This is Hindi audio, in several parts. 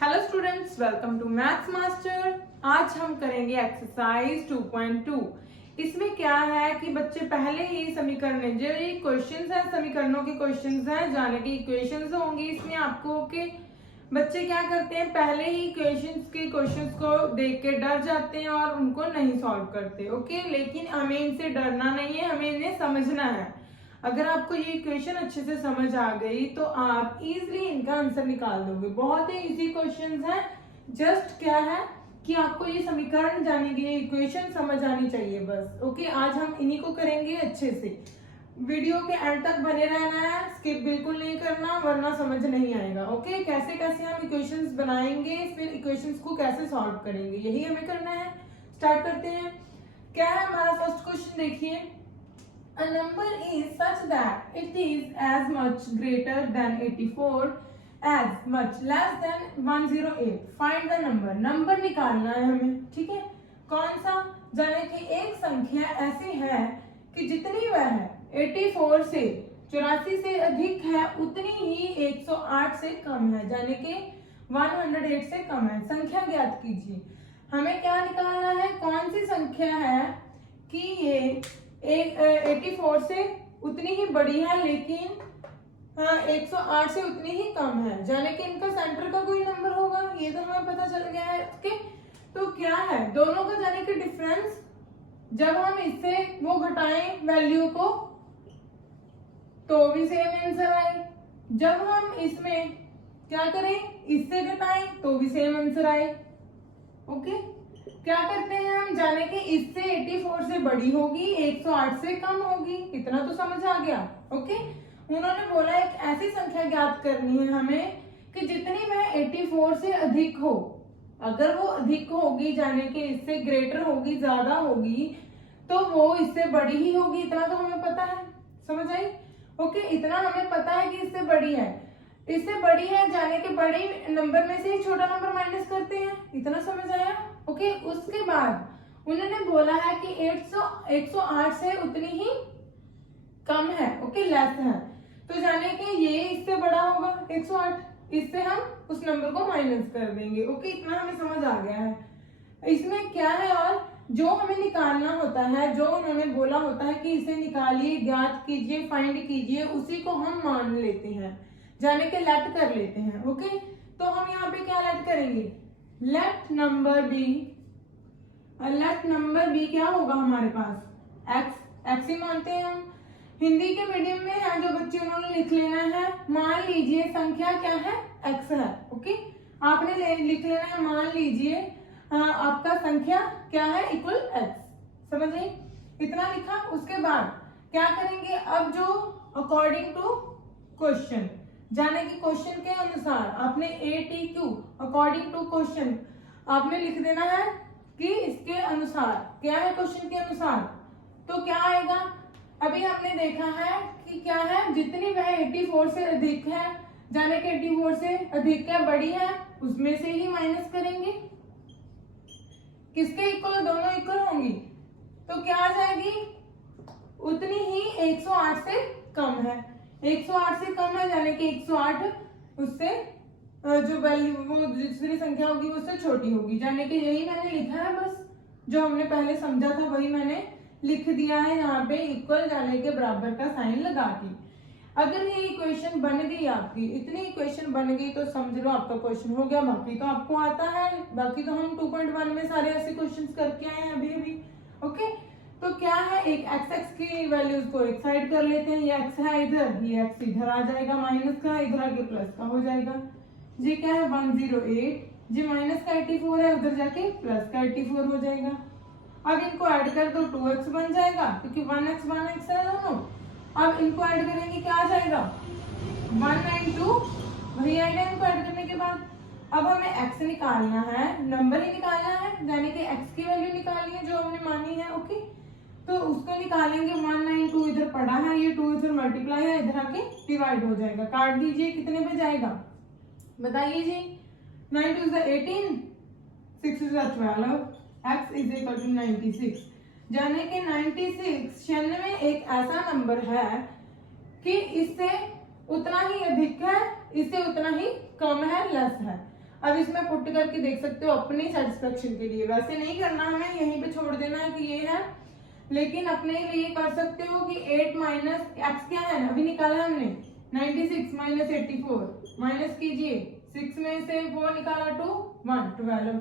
Hello students, welcome to maths master. आज हम करेंगे एक्सरसाइज 2.2। इसमें क्या है कि बच्चे पहले ही समीकरण जो ये क्वेश्चंस है, समीकरणों के क्वेश्चंस हैं, जाने की इक्वेशंस होंगी इसमें आपको के बच्चे क्या करते हैं, पहले ही क्वेश्चंस को देख के डर जाते हैं और उनको नहीं सॉल्व करते। ओके, लेकिन हमें इनसे डरना नहीं है, हमें इन्हें समझना है। अगर आपको ये इक्वेशन अच्छे से समझ आ गई तो आप इजीली इनका आंसर निकाल दोगे। बहुत ही इजी क्वेश्चंस हैं। जस्ट क्या है कि आपको ये समीकरण जाने की इक्वेशन समझ आनी चाहिए बस। ओके, आज हम इन्हीं को करेंगे अच्छे से। वीडियो के एंड तक बने रहना है, स्किप बिल्कुल नहीं करना वरना समझ नहीं आएगा। ओके, कैसे कैसे हम इक्वेशंस बनाएंगे, फिर इक्वेशंस को कैसे सॉल्व करेंगे, यही हमें करना है। स्टार्ट करते हैं। क्या है हमारा फर्स्ट क्वेश्चन, देखिए। A number is such that it is as much greater than 84 as much less than 108. Find the number. Number निकालना है हमें, ठीक है। कौन सा? जाने कि एक संख्या ऐसी है कि जितनी वह है 84 से 84 से अधिक है उतनी ही 108 से कम है, जाने कि 108 से कम है। संख्या ज्ञात कीजिए। हमें क्या निकालना है, कौन सी संख्या है कि ये 84 से उतनी ही बड़ी है लेकिन 108 से उतनी ही कम है, जाने कि इनका सेंटर का कोई नंबर होगा, ये तो हमें पता चल गया है। ओके, तो क्या है दोनों का जाने कि डिफरेंस, जब हम इससे वो घटाएं वैल्यू को तो भी सेम आंसर आए, जब हम इसमें क्या करें इससे घटाएं तो भी सेम आंसर आए। ओके, क्या करते हैं हम, जाने कि इससे 84 से बड़ी होगी 108 से कम होगी, इतना तो समझ आ गया। ओके, उन्होंने बोला एक ऐसी संख्या ज्ञात करनी है हमें कि जितनी वह 84 से अधिक हो। अगर वो अधिक होगी जाने कि इससे ग्रेटर होगी, ज्यादा होगी, तो वो इससे बड़ी ही होगी, इतना तो हमें पता है। समझ आई? ओके, इतना हमें पता है कि इससे बड़ी है, इससे बड़ी है, जाने के बड़े नंबर में से छोटा नंबर माइनस करते हैं, इतना समझ आया। ओके, उसके बाद उन्होंने बोला है कि 108 से उतनी ही कम है। ओके, लेस है, तो जाने कि ये इससे बड़ा होगा 108, इससे हम उस नंबर को माइनस कर देंगे। ओके, इतना हमें समझ आ गया है। इसमें क्या है, और जो हमें निकालना होता है, जो उन्होंने बोला होता है कि इसे निकालिए, ज्ञात कीजिए, फाइंड कीजिए, उसी को हम मान लेते हैं, जाने के लेट कर लेते हैं। ओके, तो हम यहाँ पे क्या लेट करेंगे, लेट नंबर बी क्या होगा हमारे पास, एक्स ही मानते हैं हम। हिंदी के मीडियम में है जो बच्चे, उन्होंने लिख लेना है, मान लीजिए संख्या क्या है, एक्स है। ओके, आपने लिख लेना है, मान लीजिए आपका संख्या क्या है, इक्वल एक्स। समझ गई? इतना लिखा। उसके बाद क्या करेंगे, अब जो अकॉर्डिंग टू क्वेश्चन, जाने की क्वेश्चन के अनुसार आपने ATQ अकॉर्डिंग टू क्वेश्चन आपने लिख देना है कि इसके अनुसार क्या है, क्वेश्चन के अनुसार। तो क्या आएगा, अभी हमने देखा है कि क्या है, जितनी वह 84 से अधिक है, जाने के 84 से अधिक क्या बड़ी है, उसमें से ही माइनस करेंगे। किसके इक्वल, दोनों इक्वल होंगी, तो क्या आ जाएगी, उतनी ही 108 से कम है। 108 से कम है, जाने कि 108 उससे जो वैल्यू वो दूसरी संख्या होगी उससे छोटी होगी, जाने कि यही मैंने लिखा है, बस जो हमने पहले समझा था वही मैंने लिख दिया है यहाँ पे, इक्वल जाने के बराबर का साइन लगा दी। अगर ये इक्वेशन बन गई आपकी, इतनी इक्वेशन बन गई तो समझ लो आपका क्वेश्चन हो गया। बाकी तो आपको आता है, बाकी तो हम 2.1 में सारे ऐसे क्वेश्चन करके आए हैं अभी। ओके, तो क्या है, एक एक्स की वैल्यूज को एक साइड कर लेते हैं, ये एक्स है इधर, ये एक्स इधर आ जाएगा, माइनस का इधर आके प्लस का हो जाएगा। ये क्या है 108, जी माइनस का 84 है, उधर जाके प्लस का 84 हो जाएगा। अब इनको ऐड कर दो, 2x बन जाएगा, क्योंकि 1x है दोनों। अब इनको ऐड करेंगे, क्या आ जाएगा 192, वही आएगा इनको ऐड करने के बाद। अब हमें x निकालना है, नंबर ही निकालना है, यानी कि x की वैल्यू निकालनी है जो हमने मानी है। ओके, तो उसको निकालेंगे, 192 इधर पड़ा है, ये 2 इधर मल्टीप्लाई है, इधर आके डिवाइड हो जाएगा। काट दीजिए, कितने पे जाएगा बताइए जी, 9 2 is 18, 6 is 12, x is equal to 96, जाने के 96 एक ऐसा नंबर है कि इससे उतना ही अधिक है, इससे उतना ही कम है, लेस है। अब इसमें पुट करके देख सकते हो अपनी सेटिस्फेक्शन के लिए, वैसे नहीं करना हमें, यहीं पे छोड़ देना है कि ये है, लेकिन अपने लिए कर सकते हो कि 8 माइनस एक्स क्या है अभी निकाला हमने 96 माइनस 84, माइनस कीजिए 6 में से 4 निकाला 2 1 12,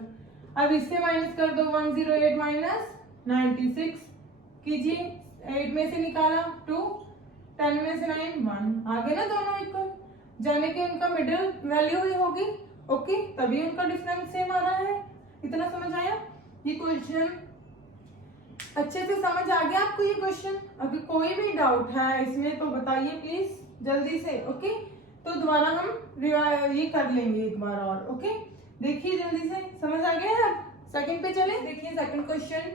अब इससे माइनस कर दो 108 माइनस 96 कीजिए, 8 में से निकाला 2, 10 में से 9 1, आगे ना दोनों इक्वल, जाने के उनका मिडिल वैल्यू ही होगी, ओके, तभी उनका डिफरेंस सेम आ रहा है। इतना समझ आया? ये क्वेश्चन अच्छे से समझ आ गया आपको ये क्वेश्चन? अगर कोई भी डाउट है इसमें तो बताइए प्लीज जल्दी से, ओके, तो दोबारा हम ये कर लेंगे एक बार और, ओके, देखिए जल्दी से समझ आ गया है। सेकंड पे चले, देखिए second question,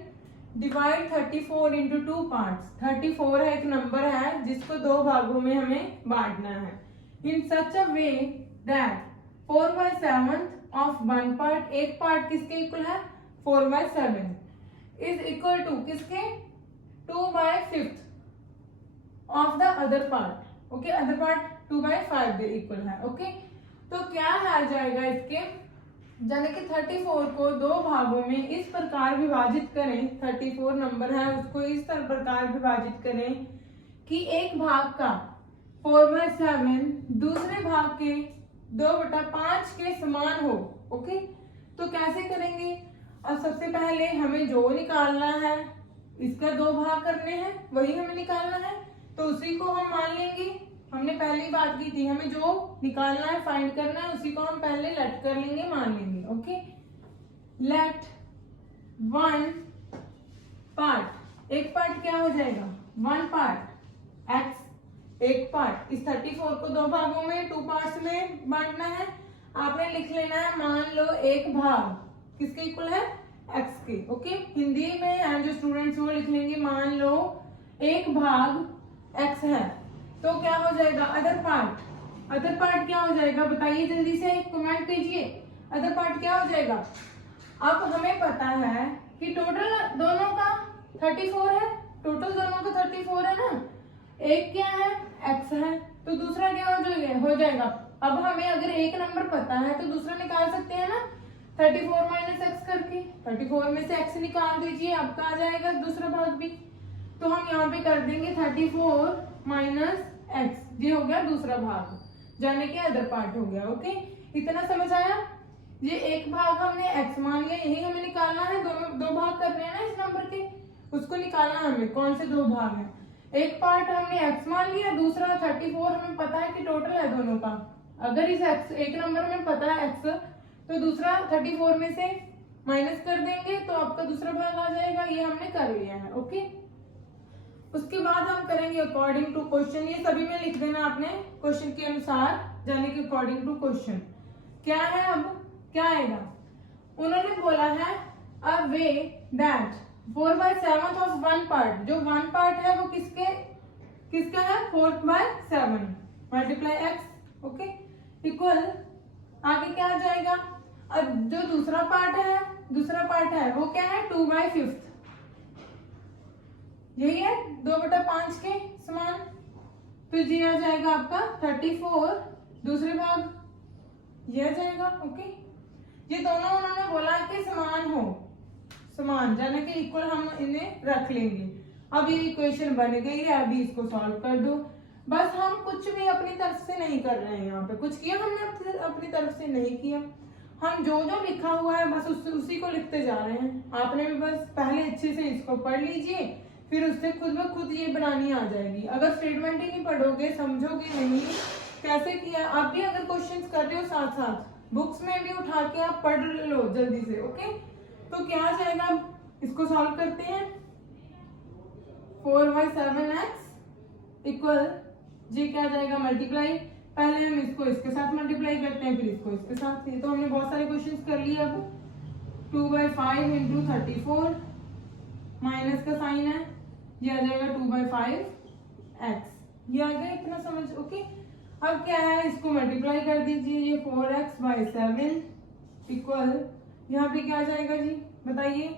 divide 34 into 2 parts. 34 है एक नंबर है जिसको 2 भागों में हमें बांटना है, in such a way that 4/7 of one part, एक पार्ट किसके इक्वल है 4/7 इज इक्वल टू किसके 2/5 of the other part, okay, other part 2/5 के इक्वल है, ओके। तो क्या आ जाएगा इसके, यानी कि 34 को 2 भागों में इस प्रकार विभाजित करें, 34 नंबर है उसको इस प्रकार विभाजित करें कि एक भाग का 4/7 दूसरे भाग के 2/5 के समान हो, ओके। तो कैसे करेंगे, अब सबसे पहले हमें जो निकालना है, इसका 2 भाग करने हैं वही हमें निकालना है, तो उसी को हम मान लेंगे, हमने पहली बात की थी, हमें जो निकालना है फाइंड करना है उसी को हम पहले लेट कर लेंगे, मान लेंगे, ओके। लेट 1 पार्ट, एक पार्ट क्या हो जाएगा 1 पार्ट x, एक पार्ट, इस 34 को 2 भागों में 2 पार्ट्स में बांटना है, आपने लिख लेना है मान लो एक भाग किसके इक्वल है x के, ओके। हिंदी में एंड जो स्टूडेंट्स वो लिख लेंगे मान लो एक भाग x है, तो क्या हो जाएगा अदर पार्ट, अदर पार्ट क्या हो जाएगा बताइए जल्दी से कमेंट कीजिए, अदर पार्ट क्या हो जाएगा। अब हमें पता है कि टोटल दोनों का 34 है, टोटल दोनों का 34 है ना, एक क्या है x है, तो दूसरा क्या हो जाएगा। अब हमें अगर एक नंबर पता है तो दूसरा निकाल सकते हैं ना, 34 माइनस एक्स करके, 34 में से x निकाल दीजिए, आपका आ जाएगा दूसरा भाग भी, तो हम यहाँ पे कर देंगे 34 माइनस एक्स, ये हो गया दूसरा भाग, जाने के अदर पार्ट हो गया, ओके। इतना समझ आया, ये एक भाग हमने x मान लिया, यही हमें निकालना है, दोनों 2 भाग करने हैं ना इस नंबर के, उसको निकालना है हमें, कौन से 2 भाग हैं, एक पार्ट हमने x मान लिया, दूसरा 34 हमें पता है कि टोटल है दोनों का, अगर इस x एक नंबर में पता है x, तो दूसरा 34 में से माइनस कर देंगे तो आपका दूसरा भाग आ जाएगा, ये हमने कर लिया है, ओके। उसके बाद हम करेंगे अकॉर्डिंग टू क्वेश्चन, ये सभी में लिख देना आपने क्वेश्चन के अनुसार, जाने के अकॉर्डिंग टू क्वेश्चन क्या है। अब क्या आएगा, उन्होंने बोला है a way that 4/7 of one part, जो वन पार्ट है वो किसका है 4/7 मल्टीप्लाई x, ओके, इक्वल आगे क्या आ जाएगा, अब जो दूसरा पार्ट है वो क्या है 2/5, यही है 2/5 के समान, तो ये आ जाएगा आपका 34 दूसरे भाग, ये आ जाएगा, ओके। ये दोनों उन्होंने बोला कि समान हो, समान जाने के इक्वल हम इन्हें रख लेंगे। अब ये इक्वेशन बन गई है, अभी इसको सॉल्व कर दो, बस हम कुछ भी अपनी तरफ से नहीं कर रहे हैं, यहाँ पे कुछ किया हमने अपनी तरफ से नहीं किया, हम जो जो लिखा हुआ है बस उसी को लिखते जा रहे हैं। आपने भी बस पहले अच्छे से इसको पढ़ लीजिए, फिर उससे खुद ब खुद ये बनानी आ जाएगी। अगर स्टेटमेंट ही नहीं पढ़ोगे, समझोगे नहीं कैसे किया, आप भी अगर क्वेश्चंस कर रहे हो साथ साथ बुक्स में भी उठा के आप पढ़ लो जल्दी से, ओके। तो क्या आ जाएगा, इसको सॉल्व करते हैं, 4/7x इक्वल जी क्या आ जाएगा मल्टीप्लाई, पहले हम इसको इसके साथ मल्टीप्लाई करते हैं फिर इसको इसके साथ, तो हमने बहुत सारे क्वेश्चंस कर लिए। अब 2/5 इंटू 34 माइनस का साइन है, ये आ जाएगा 2/5x, ये आ गया, इतना समझ, ओके। अब क्या है, इसको मल्टीप्लाई कर दीजिए, ये 4x/7 इक्वल यहाँ पे क्या आ जाएगा जी बताइए।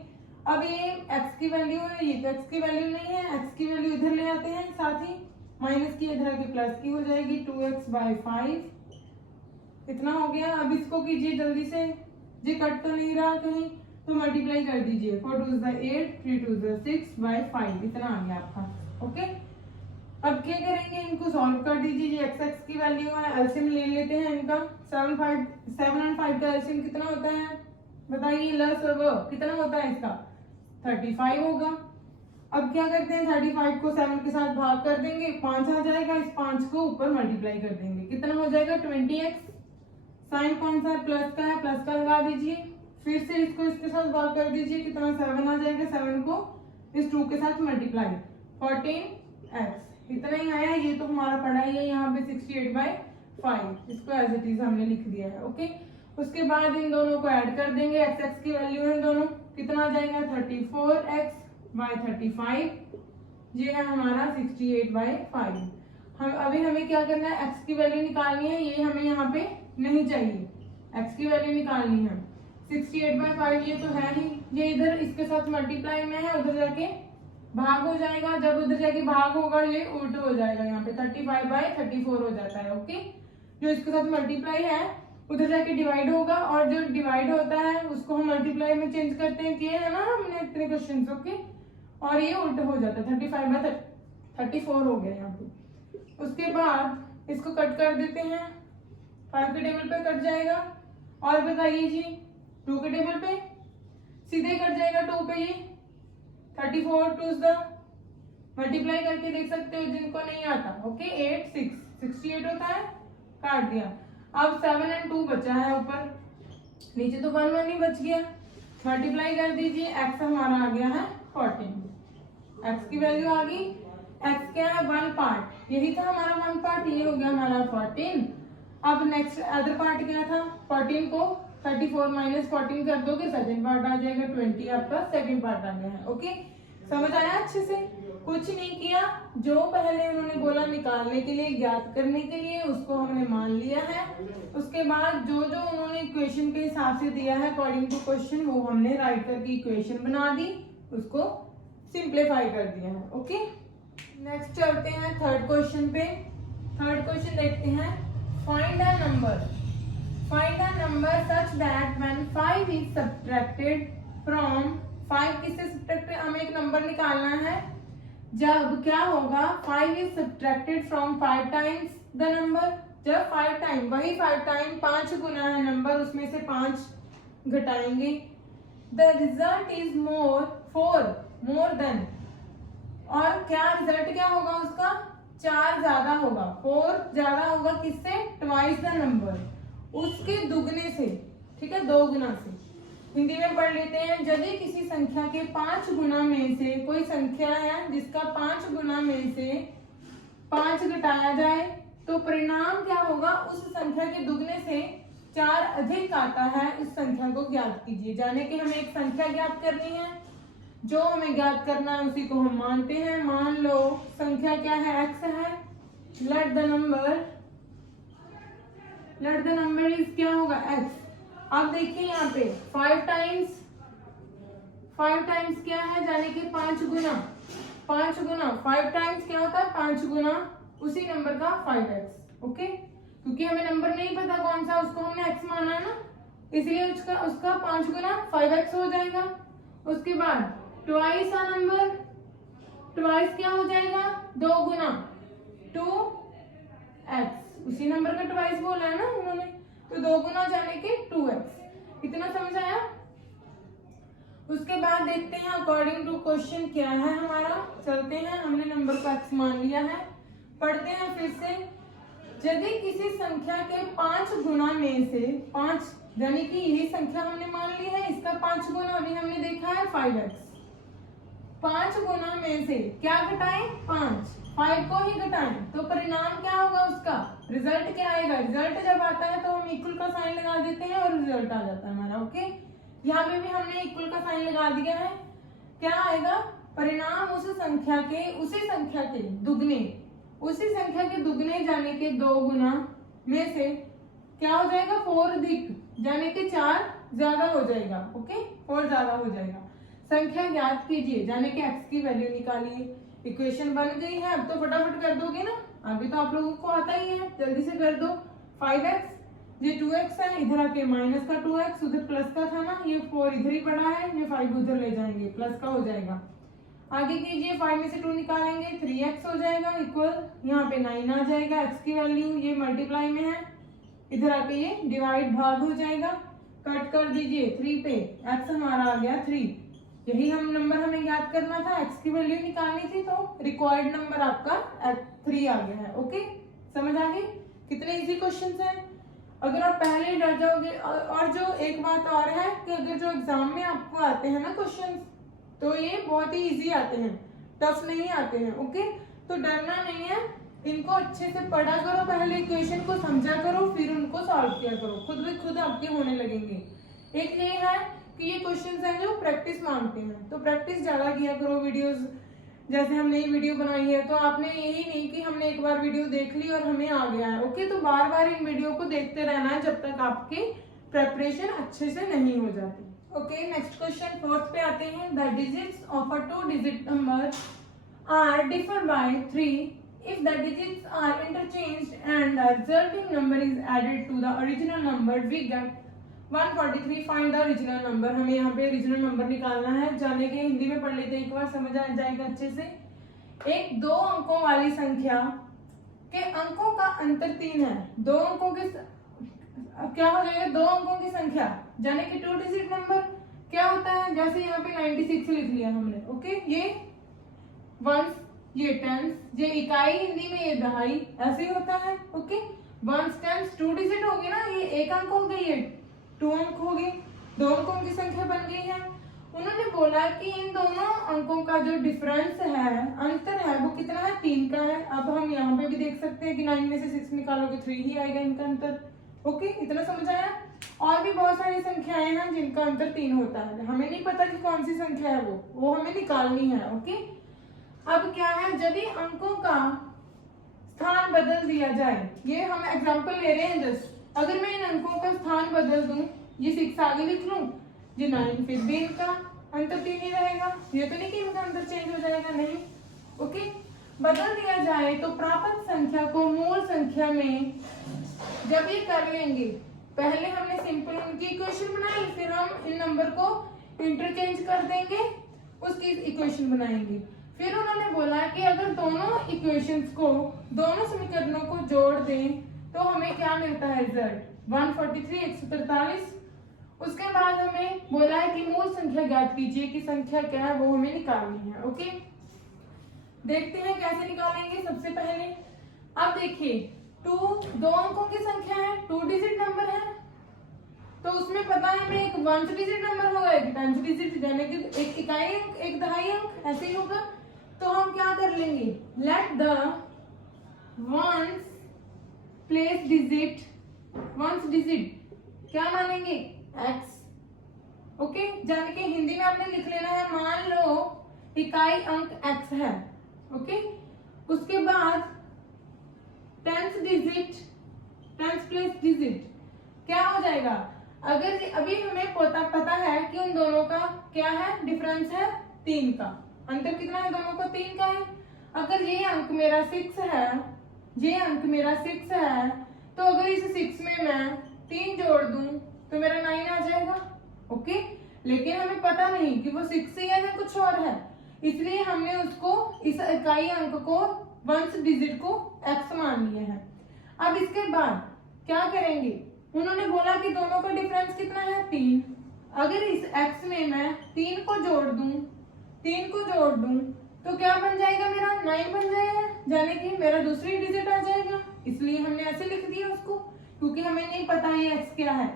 अब ये x की वैल्यू है, ये तो x की वैल्यू नहीं है, x की वैल्यू इधर ले आते हैं, साथ ही माइनस की इधर आके प्लस की हो जाएगी, 2x/5 इतना हो गया। अब इसको कीजिए जल्दी से, ये कट तो नहीं रहा कहीं, तो मल्टीप्लाई कर दीजिए। 4 2 8, 3 2 6 बाय 5, इतना आ गया आपका। ओके, अब क्या करेंगे, इनको सॉल्व कर दीजिए। ये x x की वैल्यू है, एलसीएम ले लेते हैं इनका। 7 और 5 का एलसीएम कितना होता है बताइए, लस और वो कितना होता है इसका 35 होगा। अब क्या करते हैं, 35 को 7 के साथ भाग कर देंगे, 5 आ जाएगा, इस 5 को ऊपर मल्टीप्लाई कर देंगे, कितना हो जाएगा 20x। साइन कौन सा है, प्लस का है, प्लस का लगा दीजिए। फिर से इसको इसके साथ भाग कर दीजिए, कितना 7 आ जाएगा, 7 को इस 2 के साथ मल्टीप्लाई, 14x, इतना ही आया। ये तो हमारा पढ़ा ही है यहाँ पे 68/5, इसको एज इट इज हमने लिख दिया है। ओके, उसके बाद इन दोनों को ऐड कर देंगे, x x की वैल्यू है दोनों, कितना आ जाएगा 34x/35, ये है हमारा 68/5। हम अभी हमें क्या करना है, x की वैल्यू निकालनी है, ये हमें यहाँ पे नहीं चाहिए, x की वैल्यू निकालनी है। 68/5 ये तो है ही, ये इधर इसके साथ मल्टीप्लाई में है, उधर जाके भाग हो जाएगा, जब उधर जाके भाग होगा ये उल्टा हो जाएगा, यहाँ पे 35/34 हो जाता है। ओके, जो इसके साथ मल्टीप्लाई है उधर जाके डिवाइड होगा, और जो डिवाइड होता है उसको हम मल्टीप्लाई में चेंज करते हैं, किए है ना हमने इतने क्वेश्चन। ओके, और ये उल्टा हो जाता है, 35/34 हो गया यहाँ पे। उसके बाद इसको कट कर देते हैं, 5 के टेबल पे कट जाएगा, और बताइए जी 2 के टेबल पे सीधे कट जाएगा, 2 पे ये 34 2 मल्टीप्लाई करके देख सकते हो जिनको नहीं आता। ओके, 8 6 68 होता है, काट दिया। अब 7 और 2 बचा है ऊपर, नीचे तो 1 1 ही बच गया, मल्टीप्लाई कर दीजिए, x हमारा आ गया है 14, x की वैल्यू आ गई। x क्या है, 1 पार्ट, यही था हमारा 1 पार्ट, ये हो गया हमारा 14। अब नेक्स्ट अदर पार्ट क्या था, 14 को 34 - 14 कर दोगे, सेकंड पार्ट आ जाएगा 20, आपका सेकंड पार्ट आ गया है। ओके, समझ आया अच्छे से, कुछ नहीं किया, जो पहले उन्होंने बोला निकालने के लिए, ज्ञात करने के लिए, उसको हमने मान लिया है। उसके बाद जो जो उन्होंने इक्वेशन के हिसाब से दिया है अकॉर्डिंग टू क्वेश्चन, वो हमने राइट करके इक्वेशन बना दी, उसको सिंप्लीफाई कर दिया है। ओके, नेक्स्ट चलते हैं थर्ड क्वेश्चन पे। थर्ड क्वेश्चन देखते हैं, find a number, find a number such that when 5 is subtracted from 5, किससे सब्ट्रैक्टेड, हमें एक नंबर निकालना है, जब क्या होगा 5 is subtracted from 5 times the number, जब 5 टाइम, वही 5 टाइम 5 गुना है नंबर, उसमें से 5 घटाएंगे, the result is four more than, और क्या रिजल्ट क्या होगा उसका, 4 ज्यादा होगा, 4 ज्यादा होगा किससे, ट्वाइस द नंबर, उसके दुगने से, ठीक है, 2 गुना से। हिंदी में पढ़ लेते हैं, यदि किसी संख्या के 5 गुना में से, कोई संख्या है जिसका 5 गुना में से 5 घटाया जाए तो परिणाम क्या होगा, उस संख्या के दुगने से 4 अधिक आता है, उस संख्या को ज्ञात कीजिए। जाने कि हमें एक संख्या ज्ञात करनी है, जो हमें ज्ञात करना है उसी को हम मानते हैं। मान लो संख्या क्या है, x है, लेट द नंबर इज क्या होगा, x। अब देखिए यहाँ पे 5 टाइम्स क्या है, जाने कि 5 गुना 5 टाइम्स क्या होता है, 5 गुना उसी नंबर का 5x। ओके, क्योंकि हमें नंबर नहीं पता कौन सा, उसको हमने x माना है ना, इसलिए उसका 5 गुना 5x हो जाएगा। उसके बाद ट्वाइस अ नंबर, ट्वाइस क्या हो जाएगा, 2 गुना 2x, उसी नंबर का ट्वाइस बोला है ना उन्होंने, तो 2 गुना जाने के 2x, इतना समझ आया। उसके बाद देखते हैं अकॉर्डिंग टू क्वेश्चन क्या है हमारा, चलते हैं, हमने नंबर को x मान लिया है, पढ़ते हैं फिर से। यदि किसी संख्या के 5 गुना में से 5, यानी कि यही संख्या हमने मान ली है, इसका 5 गुना अभी हमने देखा है 5x, 5 गुना में से क्या घटाएं, 5 को ही घटाएं, तो परिणाम क्या होगा उसका, रिजल्ट क्या आएगा। रिजल्ट जब आता है तो हम इक्वल का साइन लगा देते हैं और रिजल्ट आ जाता है हमारा। ओके, यहाँ पे भी हमने इक्वल का साइन लगा दिया है, क्या आएगा, परिणाम उसी संख्या के दुगने जाने के 2 गुना में से क्या हो जाएगा, 4 अधिक जाने के 4 ज्यादा हो जाएगा। ओके, 4 ज्यादा हो जाएगा, संख्या ज्ञात कीजिए, जाने के x की वैल्यू निकालिए। इक्वेशन बन गई है, अब तो फटाफट कर दोगे ना, अभी तो आप लोगों को आता ही है, जल्दी से कर दो। 5x ये 2x है, इधर आके माइनस का 2x, उधर प्लस का था ना, ये 4 इधर ही पड़ा है, ये 5 उधर ले जाएंगे, प्लस का हो जाएगा। आगे कीजिए, 5 में से 2 निकालेंगे, 3x हो जाएगा इक्वल, यहाँ पे 9 आ जाएगा, x की वैल्यू, ये मल्टीप्लाई में है, इधर आके ये डिवाइड भाग हो जाएगा, कट कर दीजिए 3 पे, x हमारा आ गया 3। यही हम नंबर हमें याद करना था, x की वैल्यू निकालनी थी, तो रिक्वायर्ड नंबर आपका 3 आ गया है। ओके, समझ आ गई? कितने इजी क्वेश्चंस हैं। अगर आप पहले ही डर जाओगे, और जो एक बात और है कि अगर जो एग्जाम में आपको आते हैं ना क्वेश्चंस, तो ये बहुत ही इजी आते हैं, टफ नहीं आते हैं। ओके, तो डरना नहीं है, इनको अच्छे से पढ़ा करो, पहले इक्वेशन को समझा करो, फिर उनको सॉल्व किया करो, खुद भी खुद आपके होने लगेंगे। एक ये है कि ये क्वेश्चंस हैं जो प्रैक्टिस मांगते हैं, तो प्रैक्टिस ज्यादा किया करो। वीडियोस जैसे हम नई वीडियो बनाई है, तो आपने यही नहीं कि हमने एक बार वीडियो देख ली और हमें आ गया है। ओके, तो बार बार इन वीडियो को देखते रहना है जब तक आपकी प्रेपरेशन अच्छे से नहीं हो जाती। ओके, नेक्स्ट क्वेश्चन 4th पे आते हैं। The digits of a 2 digit number are differ by 3 if the digits are interchanged and the resulting number is added to the original number we get 143। Find the original number. हमें यहाँ पे ओरिजिनल नंबर निकालना है, जाने के हिंदी में पढ़ लेते हैं, एक बार समझ आ जाएगा अच्छे से। एक 2 अंकों वाली संख्या के अंकों का अंतर 3 है। 2 अंकों के क्या हो जाएगा, 2 अंकों की संख्या जाने कि 2 डिजिट नंबर क्या होता है, जैसे यहाँ पे 96 लिख लिया हमने। ओके, ये वंस, ये टेंस, ये इकाई, हिंदी में ये दहाई, ऐसे ही होता है। ओके, वंस टेंस 2 डिजिट होगी ना, ये 1 अंक हो गई है, 2 अंक हो गए, 2 अंकों की संख्या बन गई है। उन्होंने बोला कि इन दोनों अंकों का जो डिफरेंस है, अंतर है, वो कितना है, 3 का है। अब हम यहाँ पे भी देख सकते हैं कि 9 में से 6 निकालोगे 3 ही आएगा इनका अंतर। ओके, इतना समझ आया। और भी बहुत सारी संख्याएं हैं जिनका अंतर 3 होता है, हमें नहीं पता कि कौन सी संख्या है वो हमें निकालनी है। ओके, अब क्या है, यदि अंकों का स्थान बदल दिया जाए, ये हम एग्जांपल ले रहे हैं जस्ट, अगर मैं इन अंकों का स्थान बदल दूं, ये 6 आगे लिख लूं, ये 9, फिर भी इनका अंतर 3 ही रहेगा। ये तो नहीं कि इनका अंतर चेंज हो जाएगा, नहीं। ओके, बदल दिया जाए तो प्राप्त संख्या को मूल संख्या में जब ये कर लेंगे, पहले हमने सिंपल उनकी इक्वेशन बनाई, फिर हम इन नंबर को इंटरचेंज कर देंगे, उसकी इक्वेशन बनाएंगे। फिर उन्होंने बोला कि अगर दोनों इक्वेशंस को, दोनों समीकरणों को जोड़ दें तो हमें क्या मिलता है, रिजल्ट 143 143। उसके बाद हमें बोला है कि मूल संख्या ज्ञात कीजिए, कि संख्या क्या है वो हमें निकालनी है। ओके, देखते हैं कैसे निकालेंगे। सबसे पहले अब देखिए, 2 अंकों की संख्या है, 2 डिजिट नंबर है, तो उसमें पता है हमें एक 1 डिजिट नंबर होगा, एक 10 डिजिट, यानी कि एक इकाई अंक, एक दहाई अंक, ऐसे ही होगा। तो हम क्या कर लेंगे, let the ones place digit, ones digit क्या मानेंगे, x। ओके, जाने के हिंदी में आपने लिख लेना है, मान लो इकाई अंक x है। ओके, उसके बाद 10th digit, 10th place digit क्या हो जाएगा, अगर अभी हमें पता है कि उन दोनों का क्या है, डिफरेंस है 3 का, अंतर कितना है दोनों का, 3 का है। अगर ये अंक मेरा 6 है, ये अंक मेरा 6 है, तो अगर इस 6 में मैं 3 जोड़ दूं तो मेरा 9 आ जाएगा। ओके, लेकिन हमें पता नहीं कि वो 6 ही है या कुछ और है, इसलिए हमने उसको, इस इकाई अंक को, वंस डिजिट को x मान लिया है। अब इसके बाद क्या करेंगे, उन्होंने बोला कि दोनों का डिफरेंस कितना है, 3। अगर इस x में मैं 3 को जोड़ दूं तो क्या बन जाएगा, मेरा 9 बन जाएगा, यानी कि मेरा दूसरी डिजिट आ जाएगा। इसलिए हमने ऐसे लिख दिया उसको, क्योंकि हमें नहीं पता ये x क्या है।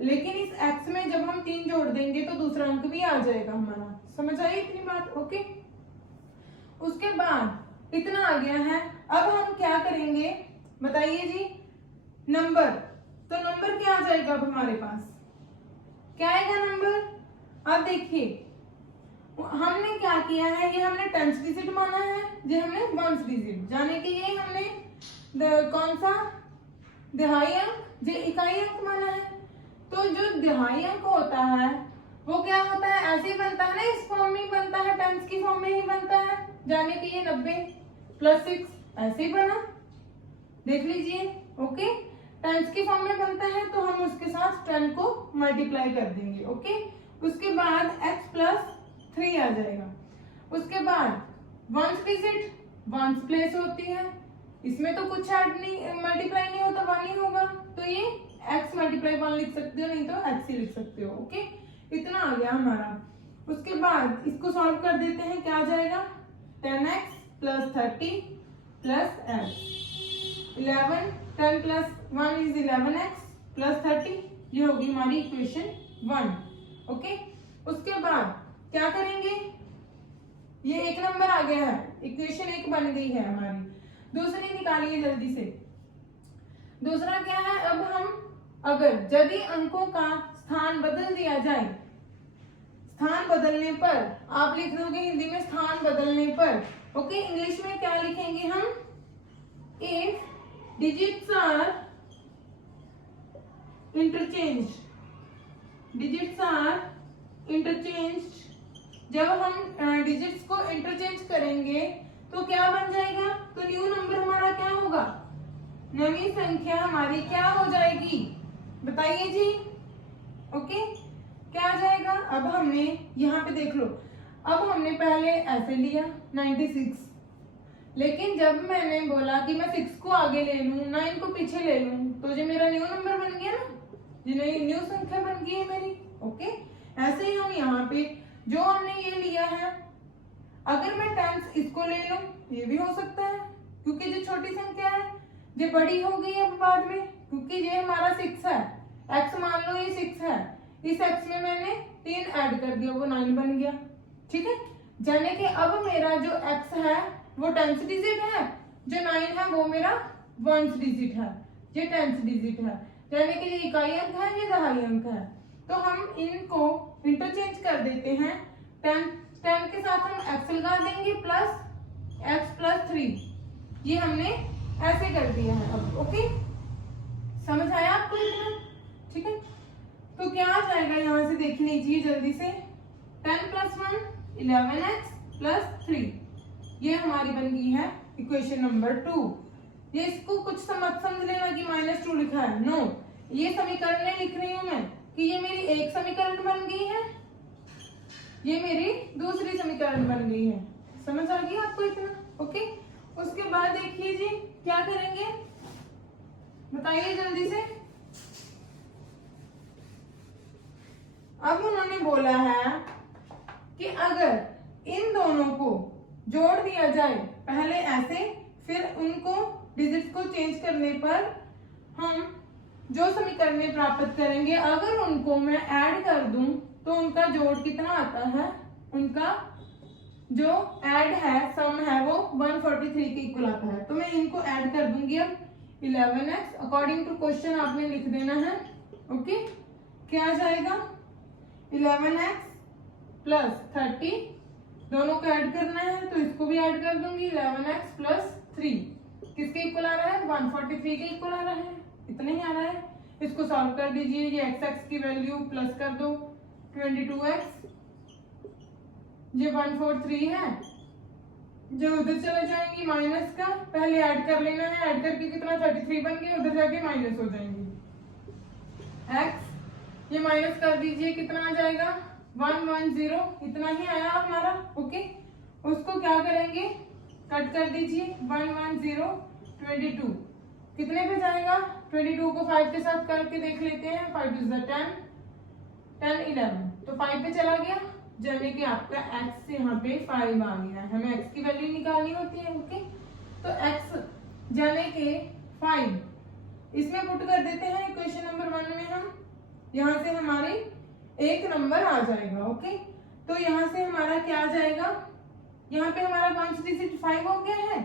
लेकिन इस x में जब हम 3 जोड़ देंगे तो दूसरा अंक भी आ जाएगा हमारा। समझ आई इतनी बात? ओके, उसके बाद इतना आ गया है। अब हम क्या करेंगे बताइए जी, नंबर, तो नंबर क्या आ जाएगा, अब हमारे पास क्या आएगा नंबर। अब देखिए हमने क्या किया है, ये हमने 10th डिजिट माना है, ये हमने 1st डिजिट, जाने कि ये हमने कौन सा, दहाई अंक, ये इकाई अंक माना है। तो जो दहाई अंक होता है वो क्या होता है, ऐसे ही बनता है ना, इस फॉर्म में ही बनता है, 10th की फॉर्म में ही बनता है, जाने कि ये 90 + 6 ऐसे ही बना, देख लीजिए। ओके, टेंस की फॉर्म में बनता है तो हम उसके साथ 10 को मल्टीप्लाई कर देंगे। ओके, उसके बाद x प्लस 3 आ जाएगा। उसके बाद वंस डिजिट वंस प्लेस होती है, इसमें तो कुछ ऐड नहीं मल्टीप्लाई नहीं होता, 1 ही होगा, तो ये x मल्टीप्लाई 1 लिख सकते हो, नहीं तो x ही लिख सकते हो। ओके, इतना आ गया हमारा। उसके बाद इसको सॉल्व कर देते हैं, क्या आ जाएगा 10x plus 30 plus x 11, 10 plus 1 is 11x plus 30, ये होगी हमारी इक्वेशन 1। ओके, उसके बाद क्या करेंगे, ये एक नंबर आ गया है, इक्वेशन 1 बन गई है हमारी। दूसरी निकालिए जल्दी से। दूसरा क्या है, अब हम अगर यदि अंकों का स्थान बदल दिया जाए, स्थान बदलने पर आप लिख दोगे हिंदी में स्थान बदलने पर। ओके, इंग्लिश में क्या लिखेंगे हम, if digits are interchange, digits are interchange, जब हम डिजिट्स को इंटरचेंज करेंगे तो क्या बन जाएगा, तो न्यू नंबर हमारा क्या होगा, नवी संख्या हमारी क्या हो जाएगी, बताइए जी। ओके, क्या आ जाएगा, अब हमने यहाँ पे देख लो, अब हमने पहले ऐसे लिया 96, लेकिन जब मैंने बोला कि मैं 6 को आगे ले लूं, 9 को पीछे ले लूं, तो जो मेरा न्यू नंबर बन गया ना, ये न्यू संख्या बन गई है मेरी। ओके, ऐसे ही हम यहाँ पे जो हमने ये लिया है, अगर मैं टेंस इसको ले लूं, ये भी हो सकता है, क्योंकि जो छोटी संख्या है ये बड़ी हो गई है बाद में, क्योंकि ये हमारा 6 है, x मान लो ये 6 है, इस x में मैंने 3 ऐड कर दिया, वो 9 बन गया। ठीक है, यानी कि अब मेरा जो x है वो 10th डिजिट है, जो 9 है वो मेरा 1st डिजिट है, ये 10th डिजिट है, यानी कि ये इकाई अंक है, ये दहाई अंक है। तो हम इनको इंटरचेंज कर देते हैं, 10 के साथ हम x लगा देंगे प्लस x प्लस 3, ये हमने ऐसे कर दिया है अब। ओके, समझ आया आपको इतना? ठीक है, तो क्या आ जाएगा यहाँ से देख लीजिए जल्दी से, 10 प्लस 1 11x प्लस 3, ये हमारी बन गई है इक्वेशन नंबर 2। ये इसको कुछ समझ लेना कि -2 लिखा है, नो, ये समीकरण लिख रही हूं मैं कि ये मेरी एक समीकरण बन गई है, ये मेरी दूसरी समीकरण बन गई है। समझ आ गई आपको इतना? ओके, उसके बाद देखिए जी क्या करेंगे, बताइए जल्दी से। अब उन्होंने बोला है कि अगर इन दोनों को जोड़ दिया जाए, पहले ऐसे फिर उनको डिजिट्स को चेंज करने पर हम जो समीकरण प्राप्त करेंगे, अगर उनको मैं ऐड कर दूं तो उनका जोड़ कितना आता है, उनका जो ऐड है सम है वो 143 के इक्वल आता है। तो मैं इनको ऐड कर दूंगी अब 11x, अकॉर्डिंग टू क्वेश्चन आपने लिख देना है। ओके, क्या आ जाएगा 11x प्लस 30, दोनों को ऐड करना है तो इसको भी ऐड कर दूंगी, 11x प्लस 3 किसके इक्वल आ रहा है, 143 के इक्वल आ रहा है, इतना ही आ रहा है। इसको सॉल्व कर दीजिए, ये x की वैल्यू प्लस कर दो 22x, ये 143 है, जो उधर चले जाएंगी माइनस का, पहले ऐड कर लेना है, ऐड करके कितना 33 बन गए, उधर जाके माइनस हो जाएंगे, x ये माइनस कर दीजिए, कितना आ जाएगा 110, इतना ही आया हमारा। ओके, उसको क्या करेंगे, कट कर दीजिए, 110 22 कितने पे जाएगा, 22 को 5 के साथ करके देख लेते हैं, 5 इज 10 10 11, तो 5 पे चला गया, यानी कि आपका x यहाँ पे 5 आ गया है, हमें x की वैल्यू निकालनी होती है। ओके, तो x यानी कि 5 इसमें पुट कर देते हैं इक्वेशन नंबर 1 में, हम यहाँ से हमारे एक नंबर आ जाएगा। ओके, तो यहाँ से हमारा क्या आ जाएगा, यहाँ पे हमारा 1st डिजिट 5 हो गया है,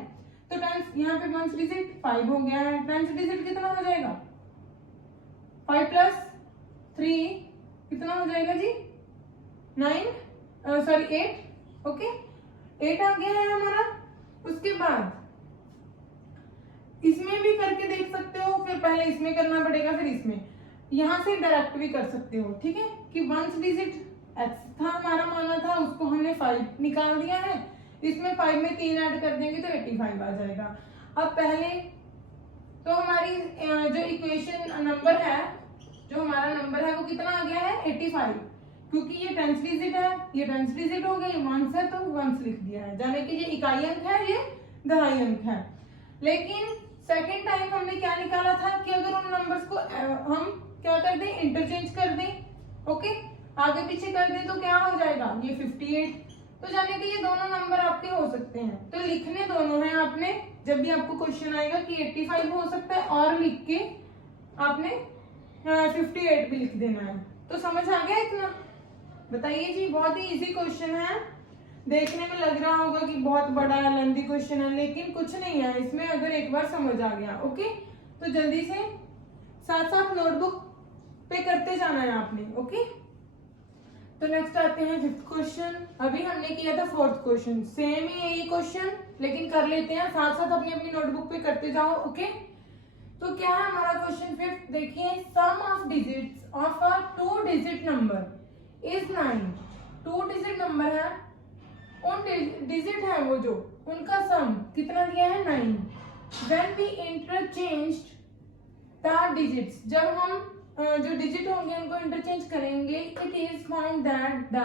तो यहाँ पे 1st डिजिट 5 हो गया है, 10th डिजिट कितना हो जाएगा, 5 प्लस 3 कितना हो जाएगा जी, 8। ओके, 8 आ गया है हमारा। उसके बाद इसमें भी करके देख सकते हो, फिर पहले इसमें करना पड़ेगा, फिर इसमें, यहाँ से डायरेक्ट भी कर सकते हो। ठीक है, कि 1st डिजिट x था हमारा माना था, उसको हमने 5 निकाल दिया है, इसमें 5 में 3 ऐड कर देंगे तो 85 आ जाएगा। अब पहले तो हमारी जो इक्वेशन नंबर है, जो हमारा नंबर है वो कितना आ गया है 85, क्योंकि ये टेंस डिजिट है, ये टेंस डिजिट हो गया, ये वंस है तो वंस लिख दिया है, यानी कि ये इकाई अंक है, ये दहाई अंक है। लेकिन सेकेंड टाइम हमने क्या निकाला था कि अगर उन नंबर्स को हम क्या कर दें, इंटरचेंज कर दें, ओके, आगे पीछे कर दें, तो क्या हो जाएगा ये 58। तो जाने कि ये दोनों नंबर आपके हो सकते हैं, तो लिखने दोनों हैं आपने। जब भी आपको क्वेश्चन आएगा कि 85 हो सकता है और लिख के आपने 58 भी लिख देना है। तो समझ आ गया इतना? बताइए जी, बहुत ही इजी क्वेश्चन है, देखने में लग रहा होगा कि बहुत बड़ा लेंथी क्वेश्चन है, लेकिन कुछ नहीं है इसमें, अगर एक बार समझ आ गया। ओके, तो जल्दी से साथ साथ नोटबुक पे करते जाना है आपने। ओके, तो नेक्स्ट आते हैं फिफ्थ क्वेश्चन। अभी हमने किया था फोर्थ क्वेश्चन, सेम ही है ये क्वेश्चन, लेकिन कर लेते हैं साथ साथ, अपनी अपनी नोटबुक पे करते जाओ। ओके, तो क्या है हमारा क्वेश्चन फिफ्थ, देखिए, sum of digits of a 2 digit number is 9। 2 digit number है, उन डिजिट है वो जो, उनका सम कितना दिया है 9। When we interchanged the digits, जब हम जो डिजिट होंगे उनको इंटरचेंज करेंगे, it is found that the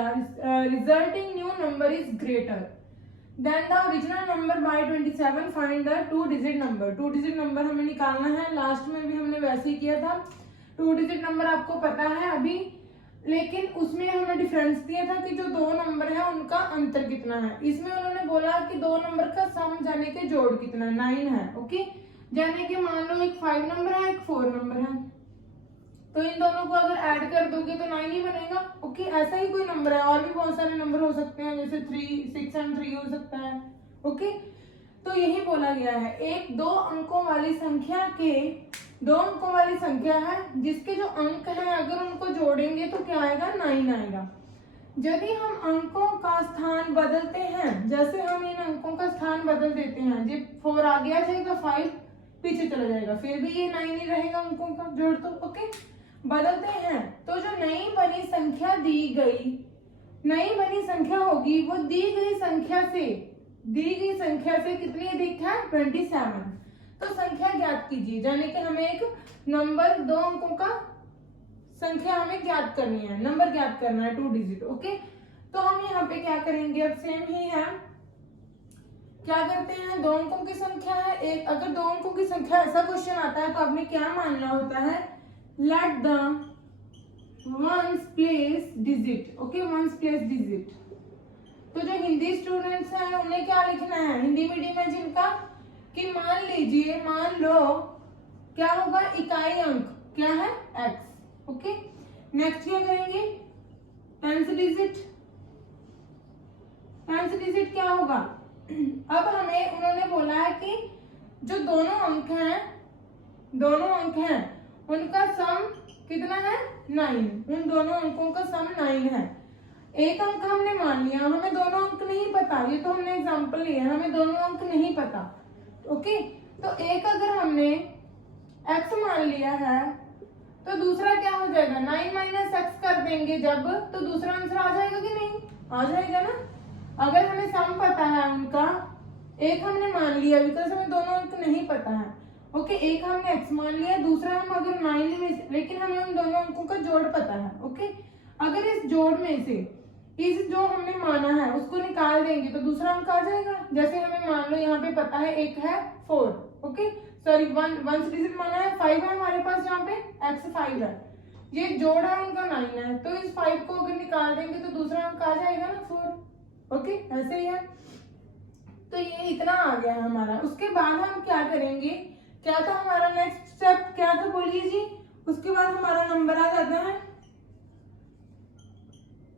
resulting new number is greater than the original number by 27। Find the 2 digit number. 2 digit number हमें निकालना है, लास्ट में भी हमने वैसे ही किया था। 2 डिजिट नंबर आपको पता है अभी, लेकिन उसमें हमने डिफरेंस दिया था कि जो 2 नंबर है उनका अंतर कितना है। इसमें उन्होंने बोला कि 2 नंबर का सम जाने के जोड़ कितना है, 9 है। ओके, जाने के मान लो एक 5 नंबर है, एक 4 नंबर है, तो इन दोनों को अगर ऐड कर दोगे तो 9 ही बनेगा। ओके, ऐसा ही कोई नंबर है, और भी बहुत सारे नंबर हो सकते हैं, जैसे 3, 6 एंड 3 हो सकता है। ओके, तो यही बोला गया है, एक 2 अंकों वाली संख्या के 2 अंकों वाली संख्या है जिसके जो अंक हैं अगर उनको जोड़ेंगे तो क्या आएगा, 9 आएगा। यदि हम अंकों का स्थान बदलते हैं, जैसे हम इन अंकों का स्थान बदल देते हैं, जब 4 आगे आ जाएगा, 5 पीछे चला जाएगा, फिर भी ये 9 ही रहेगा अंकों का जोड़। तो ओके, बदलते हैं तो जो नई बनी संख्या दी गई, नई बनी संख्या होगी वो दी गई संख्या से कितनी अधिक है, 27। तो संख्या ज्ञात कीजिए, यानी कि हमें एक नंबर 2 अंकों का संख्या हमें ज्ञात करनी है, नंबर ज्ञात करना है 2 डिजिट। ओके, तो हम यहाँ पे क्या करेंगे, अब सेम ही है, क्या करते हैं, 2 अंकों की संख्या है एक, अगर 2 अंकों की संख्या ऐसा क्वेश्चन आता है तो आपने क्या मानना होता है, let the ones place digit. Okay, ones place digit. तो जो हिंदी स्टूडेंट्स हैं उन्हें क्या लिखना है, हिंदी मीडियम है जिनका, कि मान लीजिए, मान लो क्या होगा, इकाई अंक क्या है, x। ओके, नेक्स्ट क्या करेंगे, टेंस डिजिट। टेंस डिजिट क्या होगा, अब हमें उन्होंने बोला है कि जो दोनों अंक हैं उनका सम कितना है, 9। उन दोनों अंकों का सम 9 है। एक अंक हमने मान लिया, हमें दोनों अंक नहीं पता, ये तो हमने एग्जांपल लिया, हमें दोनों अंक नहीं पता। ओके, तो एक अगर हमने x मान लिया है तो दूसरा क्या हो जाएगा, 9 माइनस x कर देंगे जब, तो दूसरा आंसर आ जाएगा कि नहीं, आ जाएगा ना। अगर हमें सम पता है उनका, एक हमने मान लिया, बिकॉज हमें दोनों अंक नहीं पता है। ओके, एक हमने x मान लिया, दूसरा हम अगर 9 में, लेकिन हमें उन दोनों अंकों का जोड़ पता है। ओके, अगर इस जोड़ में से इस जो हमने माना है उसको निकाल देंगे तो दूसरा अंक आ जाएगा। जैसे हमें मान लो यहाँ पे पता है एक है 4, ओके, सॉरी 1 डिजिट माना है, 5 है हमारे पास, यहाँ पे x 5 है, ये जोड़ है उनका 9 है, तो इस 5 को अगर निकाल देंगे तो दूसरा अंक आ जाएगा ना 4। ओके, ऐसे ही है। तो ये इतना आ गया है हमारा। उसके बाद हम क्या करेंगे, क्या था हमारा नेक्स्ट स्टेप, क्या था बोलिए जी। उसके बाद हमारा नंबर आ जाता है,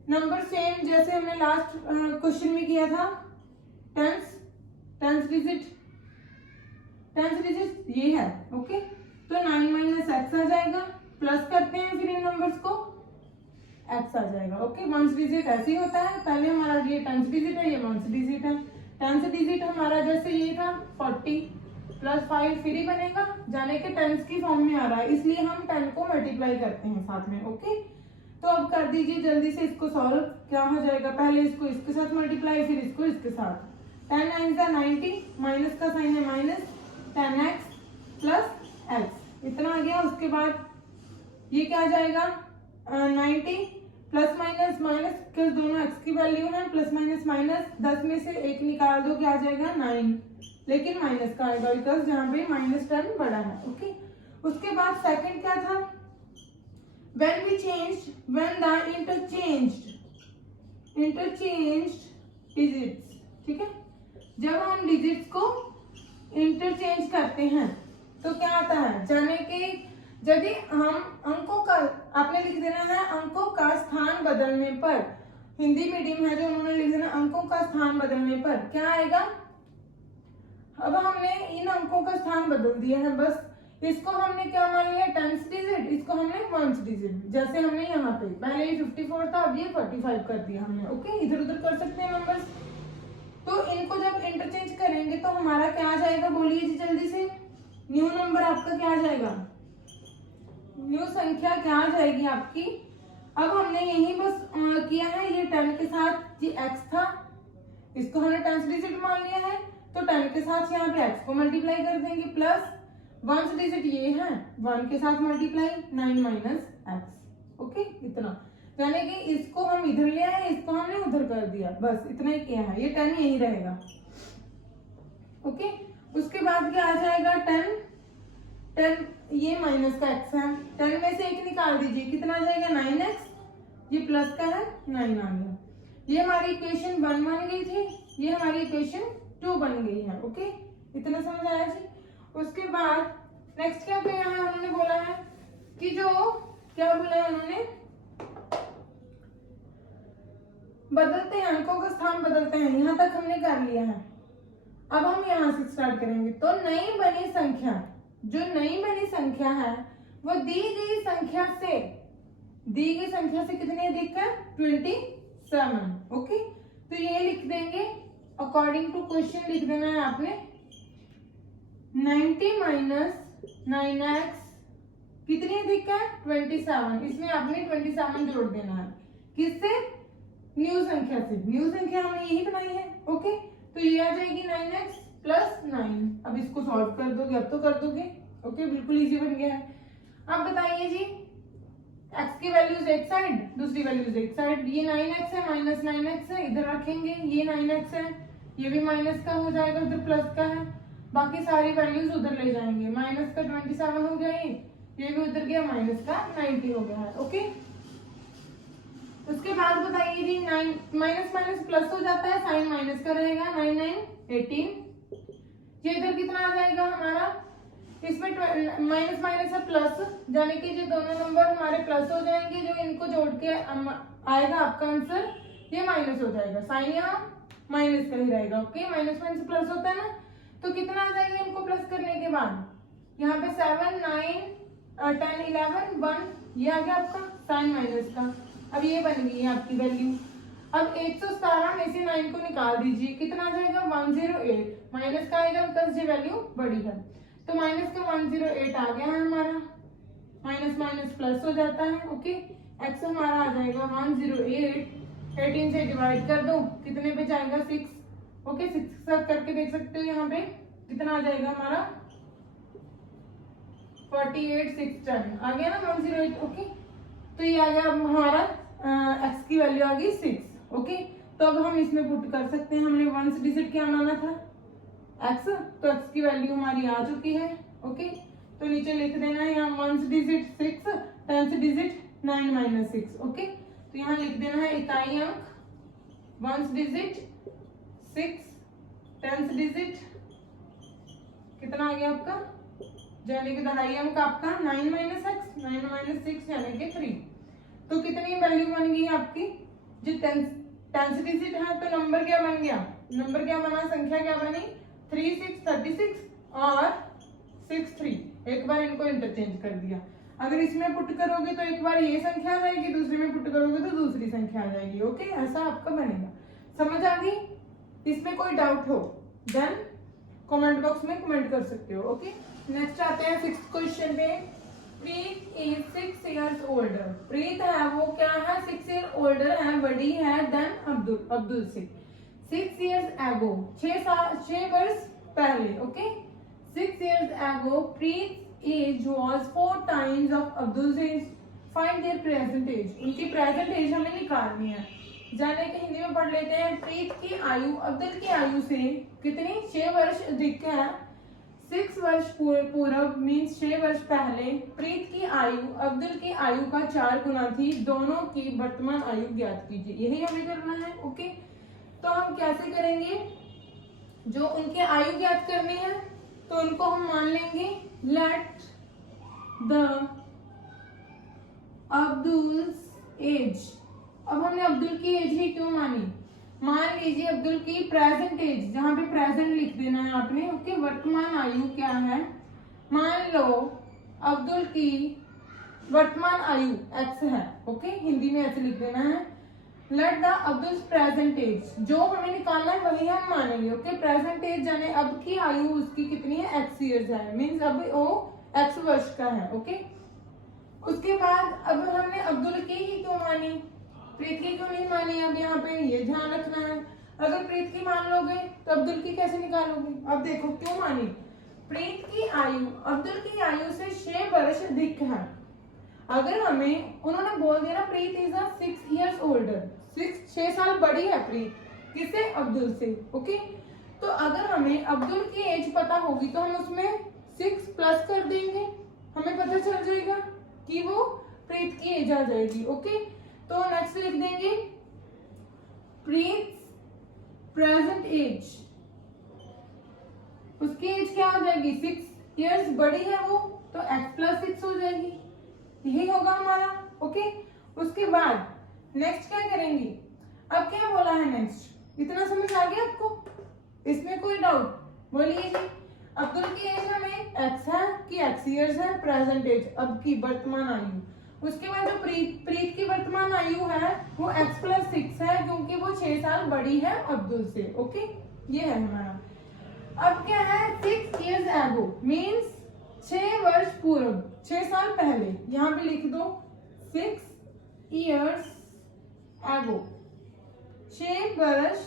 नंबर सेम जैसे हमने लास्ट क्वेश्चन में किया था, टेंस डिजिट ये है। ओके, तो 9 माइनस एक्स आ जाएगा, प्लस करते हैं फिर इन नंबर्स को, एक्स आ जाएगा। ओके, वंस डिजिट ऐसे ही होता है, पहले हमारा ये टेंस डिजिट है, ये वंस डिजिट है। टेंस डिजिट हमारा जैसे ये था 40 प्लस 5 फिर ही बनेगा, जाने के टेंस की फॉर्म में आ रहा है, इसलिए हम 10 को मल्टीप्लाई करते हैं साथ में। ओके, तो अब कर दीजिए जल्दी से इसको सॉल्व, क्या हो जाएगा, पहले इसको इसके साथ मल्टीप्लाई, फिर इसको इसके साथ। 10 9 का 90, माइनस का साइन है माइनस, 10x प्लस एक्स, इतना आ गया। उसके बाद ये क्या आ जाएगा 90 प्लस माइनस माइनस, क्योंकि दोनों एक्स की वैल्यू है, प्लस माइनस माइनस 10 में से एक निकाल दो, क्या आ जाएगा 9, लेकिन माइनस का आएगा बिकॉज जहाँ पे माइनस टर्म बड़ा है। ओके, उसके बाद सेकंड क्या था, when we changed, when the interchanged digits, ठीक है, जब हम डिजिट्स को इंटरचेंज करते हैं तो क्या आता है, जाने के यदि हम अंकों का, आपने लिख देना है अंकों का स्थान बदलने पर, हिंदी मीडियम है जो उन्होंने लिख देना अंकों का स्थान बदलने पर क्या आएगा। अब हमने इन अंकों का स्थान बदल दिया है, बस इसको हमने क्या मान लिया टेंस डिजिट, इसको हमने वंस डिजिट, जैसे हमने यहाँ पे पहले ये 54 था, अब ये 45 कर दिया हमने। ओके, इधर उधर कर सकते हैं नंबर्स। तो इनको जब इंटरचेंज करेंगे तो हमारा क्या आ जाएगा, बोलिए जी जल्दी से, न्यू नंबर आपका क्या आ जाएगा, न्यू संख्या क्या आ जाएगी आपकी। अब हमने यही बस किया है, ये 10 के साथ ये x था, इसको हमने टेंस डिजिट मान लिया है, तो 10 के साथ यहाँ पे x को मल्टीप्लाई कर देंगे, प्लस वंस डिजिट ये है 1 के साथ मल्टीप्लाई 9 माइनस x। ओके, इतना, यानी कि इसको हम इधर ले आए, इसको हमने उधर कर दिया, बस इतना ही किया है, ये 10 यही रहेगा। ओके, उसके बाद क्या आ जाएगा 10 ये माइनस का x है, 10 में से एक निकाल दीजिए, कितना आ जाएगा 9x, ये प्लस का है 9 आ गया। ये हमारी इक्वेशन 1 बन गई थी, ये हमारी इक्वेशन 2 बन गई है। ओके, इतना समझ आया जी। उसके बाद नेक्स्ट क्या किया है उन्होंने, बोला है कि जो क्या बोला है उन्होंने, बदलते हैं अंकों का स्थान बदलते हैं, यहां तक हमने कर लिया है। अब हम यहां से स्टार्ट करेंगे, तो नई बनी संख्या, जो नई बनी संख्या है वो दी गई संख्या से कितनी अधिक है 27। ओके, तो ये लिख देंगे अकॉर्डिंग टू क्वेश्चन, लिख देना है आपने 90 माइनस 9x कितनी अधिक है 27, इसमें आपने 27 जोड़ देना है, किससे, न्यू संख्या से, न्यू संख्या हमने यही बनाई है। ओके, तो ये आ जाएगी 9x प्लस 9। अब इसको सॉल्व कर दोगे, अब तो कर दोगे। ओके, बिल्कुल इजी बन गया है। अब बताइए जी, x की वैल्यूज एक साइड, दूसरी वैल्यूज एक साइड, ये 9x है माइनस 9x है, इधर रखेंगे, ये 9x है, ये भी माइनस का हो जाएगा, उधर प्लस का है, बाकी सारी वैल्यूज उधर ले जाएंगे, माइनस का 27 हो गया, ये भी उधर गया, माइनस का 90 हो गया है। ओके, उसके बाद बताइए जी, 9 माइनस माइनस प्लस हो जाता है, साइन माइनस का रहेगा, 9 9 18, ये इधर कितना आ जाएगा हमारा, इसमें माइनस माइनस है प्लस, यानी कि जो दोनों नंबर हमारे प्लस हो जाएंगे, जो इनको जोड़ के आएगा आपका आंसर, ये माइनस हो जाएगा, साइन यहाँ माइनस का ही रहेगा। ओके, माइनस माइनस प्लस होता है ना, तो कितना आ जाएगा इनको प्लस करने के बाद, यहाँ पे 7 9 10 11 1, ये आ गया आपका साइन माइनस का। अब ये बन गई है आपकी वैल्यू। अब 117 में से 9 को निकाल दीजिए, कितना आ जाएगा 108, माइनस का आएगा बिकॉज ये वैल्यू बड़ी है, तो माइनस का 108 आ गया है हमारा, माइनस माइनस प्लस हो जाता है। ओके, एक्स हमारा आ जाएगा 108, 18 से डिवाइड कर दो, कितने पे जाएगा 6। ओके, 6 सब करके देख सकते हो, यहाँ पे कितना आ जाएगा हमारा 48 6 10 आ गया ना 108। ओके, तो ये आ गया हमारा एक्स की वैल्यू आ गई 6। ओके, तो अब हम इसमें पुट कर सकते हैं, हमने वंस डिजिट क्या माना था एक्स, तो एक्स की वैल्यू हमारी आ चुकी है। ओके, तो नीचे लिख देना है यहाँ ones digit 6, tens digit 9 minus 6। Okay, तो यहाँ लिख देना है इकाई अंक वंस डिजिट 6, टेंस डिजिट कितना आ गया आपका, यानी कि दहाई अंक आपका 9 माइनस एक्स, 9 माइनस 6 यानी कि 3। तो कितनी वैल्यू बन गई आपकी, जो टेंस डिजिट है, तो नंबर क्या बन गया, नंबर क्या बना, संख्या क्या बनी 3 6 36 और 6 3। एक बार इनको इंटरचेंज कर दिया, अगर इसमें पुट करोगे तो एक बार ये संख्या आ जाएगी, दूसरे में पुट करोगे तो दूसरी संख्या आ जाएगी। ओके, ऐसा आपका बनेगा। समझ आ गई? इसमें कोई डाउट हो देन कमेंट बॉक्स में कमेंट कर सकते हो। ओके, नेक्स्ट आते हैं 6th क्वेश्चन पे। प्रीत इज 6 years older। प्रीत है वो क्या है 6 year older है, बड़ी है देन अब्दुल से। 6 years ago 6 वर्ष पहले। Okay, 6 years ago Preet age was 4 times of Abdul age, find their present age. उनकी प्रेजेंट एज हमें निकालनी है। जाने के हिंदी में पढ़ लेते हैं। प्रीत की आयु अब्दुल की आयु से कितनी, 6 वर्ष अधिक है। 6 वर्ष पूर्व मीन्स 6 वर्ष पहले प्रीत की आयु अब्दुल की आयु का 4 गुना थी। दोनों की वर्तमान आयु ज्ञात कीजिए, यही हमें करना है। ओके, तो हम कैसे करेंगे, जो उनके आयु ज्ञात करनी है तो उनको हम मान लेंगे लेट द अब्दुल्स एज। अब हमने अब्दुल की एज ही क्यों मानी, मान लीजिए अब्दुल की प्रेजेंट एज, जहां पे प्रेजेंट लिख देना है आपने। ओके, वर्तमान आयु क्या है, मान लो अब्दुल की वर्तमान आयु x है। ओके, हिंदी में ऐसे लिख देना है let the Abdul present age, जो हमें निकालना है वही हम मानेंगे। ओके, प्रेजेंट एज जाने अब की आयु उसकी कितनी है, x ईयर्स है, मीन्स अब वो x वर्ष का है। ओके, उसके बाद अब हमने अब्दुल की ही क्यों मानी, प्रीत की क्यों नहीं मानी। अब यहाँ पे ये ध्यान रखना है, अगर प्रीत की मान लोगे तो अब्दुल की कैसे निकालोगे। अब देखो क्यों मानी, प्रीत की आयु अब्दुल की आयु से 6 वर्ष अधिक है। अगर हमें उन्होंने बोल दिया ना प्रीत इज 6 ईयर्स ओल्डर, 6 साल बड़ी है प्रीत किसे, अब्दुल से। ओके, तो अगर हमें अब्दुल की एज पता होगी तो हम उसमें 6 प्लस कर देंगे, हमें पता चल जाएगा कि वो प्रीत की एज आ जाएगी। ओके, तो नेक्स्ट लिख देंगे प्रीत प्रेजेंट एज, उसकी एज क्या हो जाएगी, 6 इयर्स बड़ी है वो, तो x प्लस 6 हो जाएगी, यही होगा हमारा। ओके, उसके बाद नेक्स्ट क्या करेंगे, अब क्या बोला है नेक्स्ट, इतना समझ आ गया आपको, इसमें कोई डाउट बोलिए जी। अब्दुल की एज हमें x है कि x इयर्स है, प्रेजेंट एज अब की वर्तमान आयु। उसके बाद जो प्रीत की वर्तमान आयु है वो x प्लस 6 है, क्योंकि वो 6 साल बड़ी है अब्दुल से। ओके, ये है हमारा। अब क्या है, 6 इयर्स एगो मीन्स 6 वर्ष पूर्व, 6 साल पहले, यहाँ पे लिख दो 6 इयर्स एगो, 6 वर्ष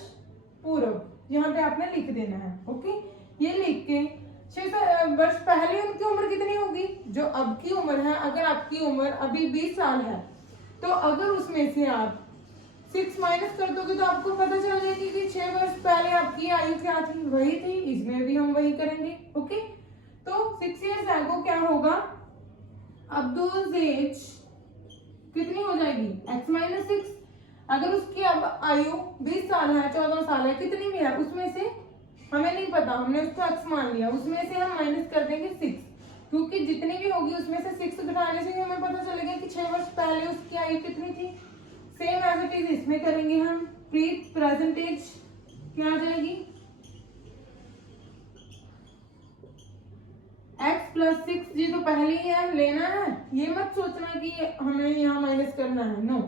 पूर्व, यहाँ पे आपने लिख देना है। ओके, ये लिख के 6 वर्ष पहले उनकी उम्र कितनी होगी, जो अब की उम्र है, अगर आपकी उम्र अभी 20 साल है तो अगर उसमें से आप 6 माइनस कर दोगे तो आपको पता चल जाएगी कि 6 वर्ष पहले आपकी आयु क्या थी, वही थी। इसमें भी हम वही करेंगे। ओके, तो 6 इयर्स एगो क्या होगा, अब्दुल एज कितनी हो जाएगी, x माइनस 6। अगर उसकी अब आयु 20 साल है, 14 साल है, कितनी भी है, उसमें से हमें नहीं पता, हमने उसको x मान लिया, उसमें से हम माइनस कर देंगे 6, क्योंकि जितनी भी होगी उसमें से 6 घटाने से हमें पता चलेगा कि 6 वर्ष पहले उसकी आयु कितनी थी। सेम एज इट इज इसमें करेंगे हम, प्रीत प्रेजेंट एज क्या आ जाएगी, x प्लस 6, जी तो पहले ही है लेना है, ये मत सोचना कि हमें यहाँ माइनस करना है, नो,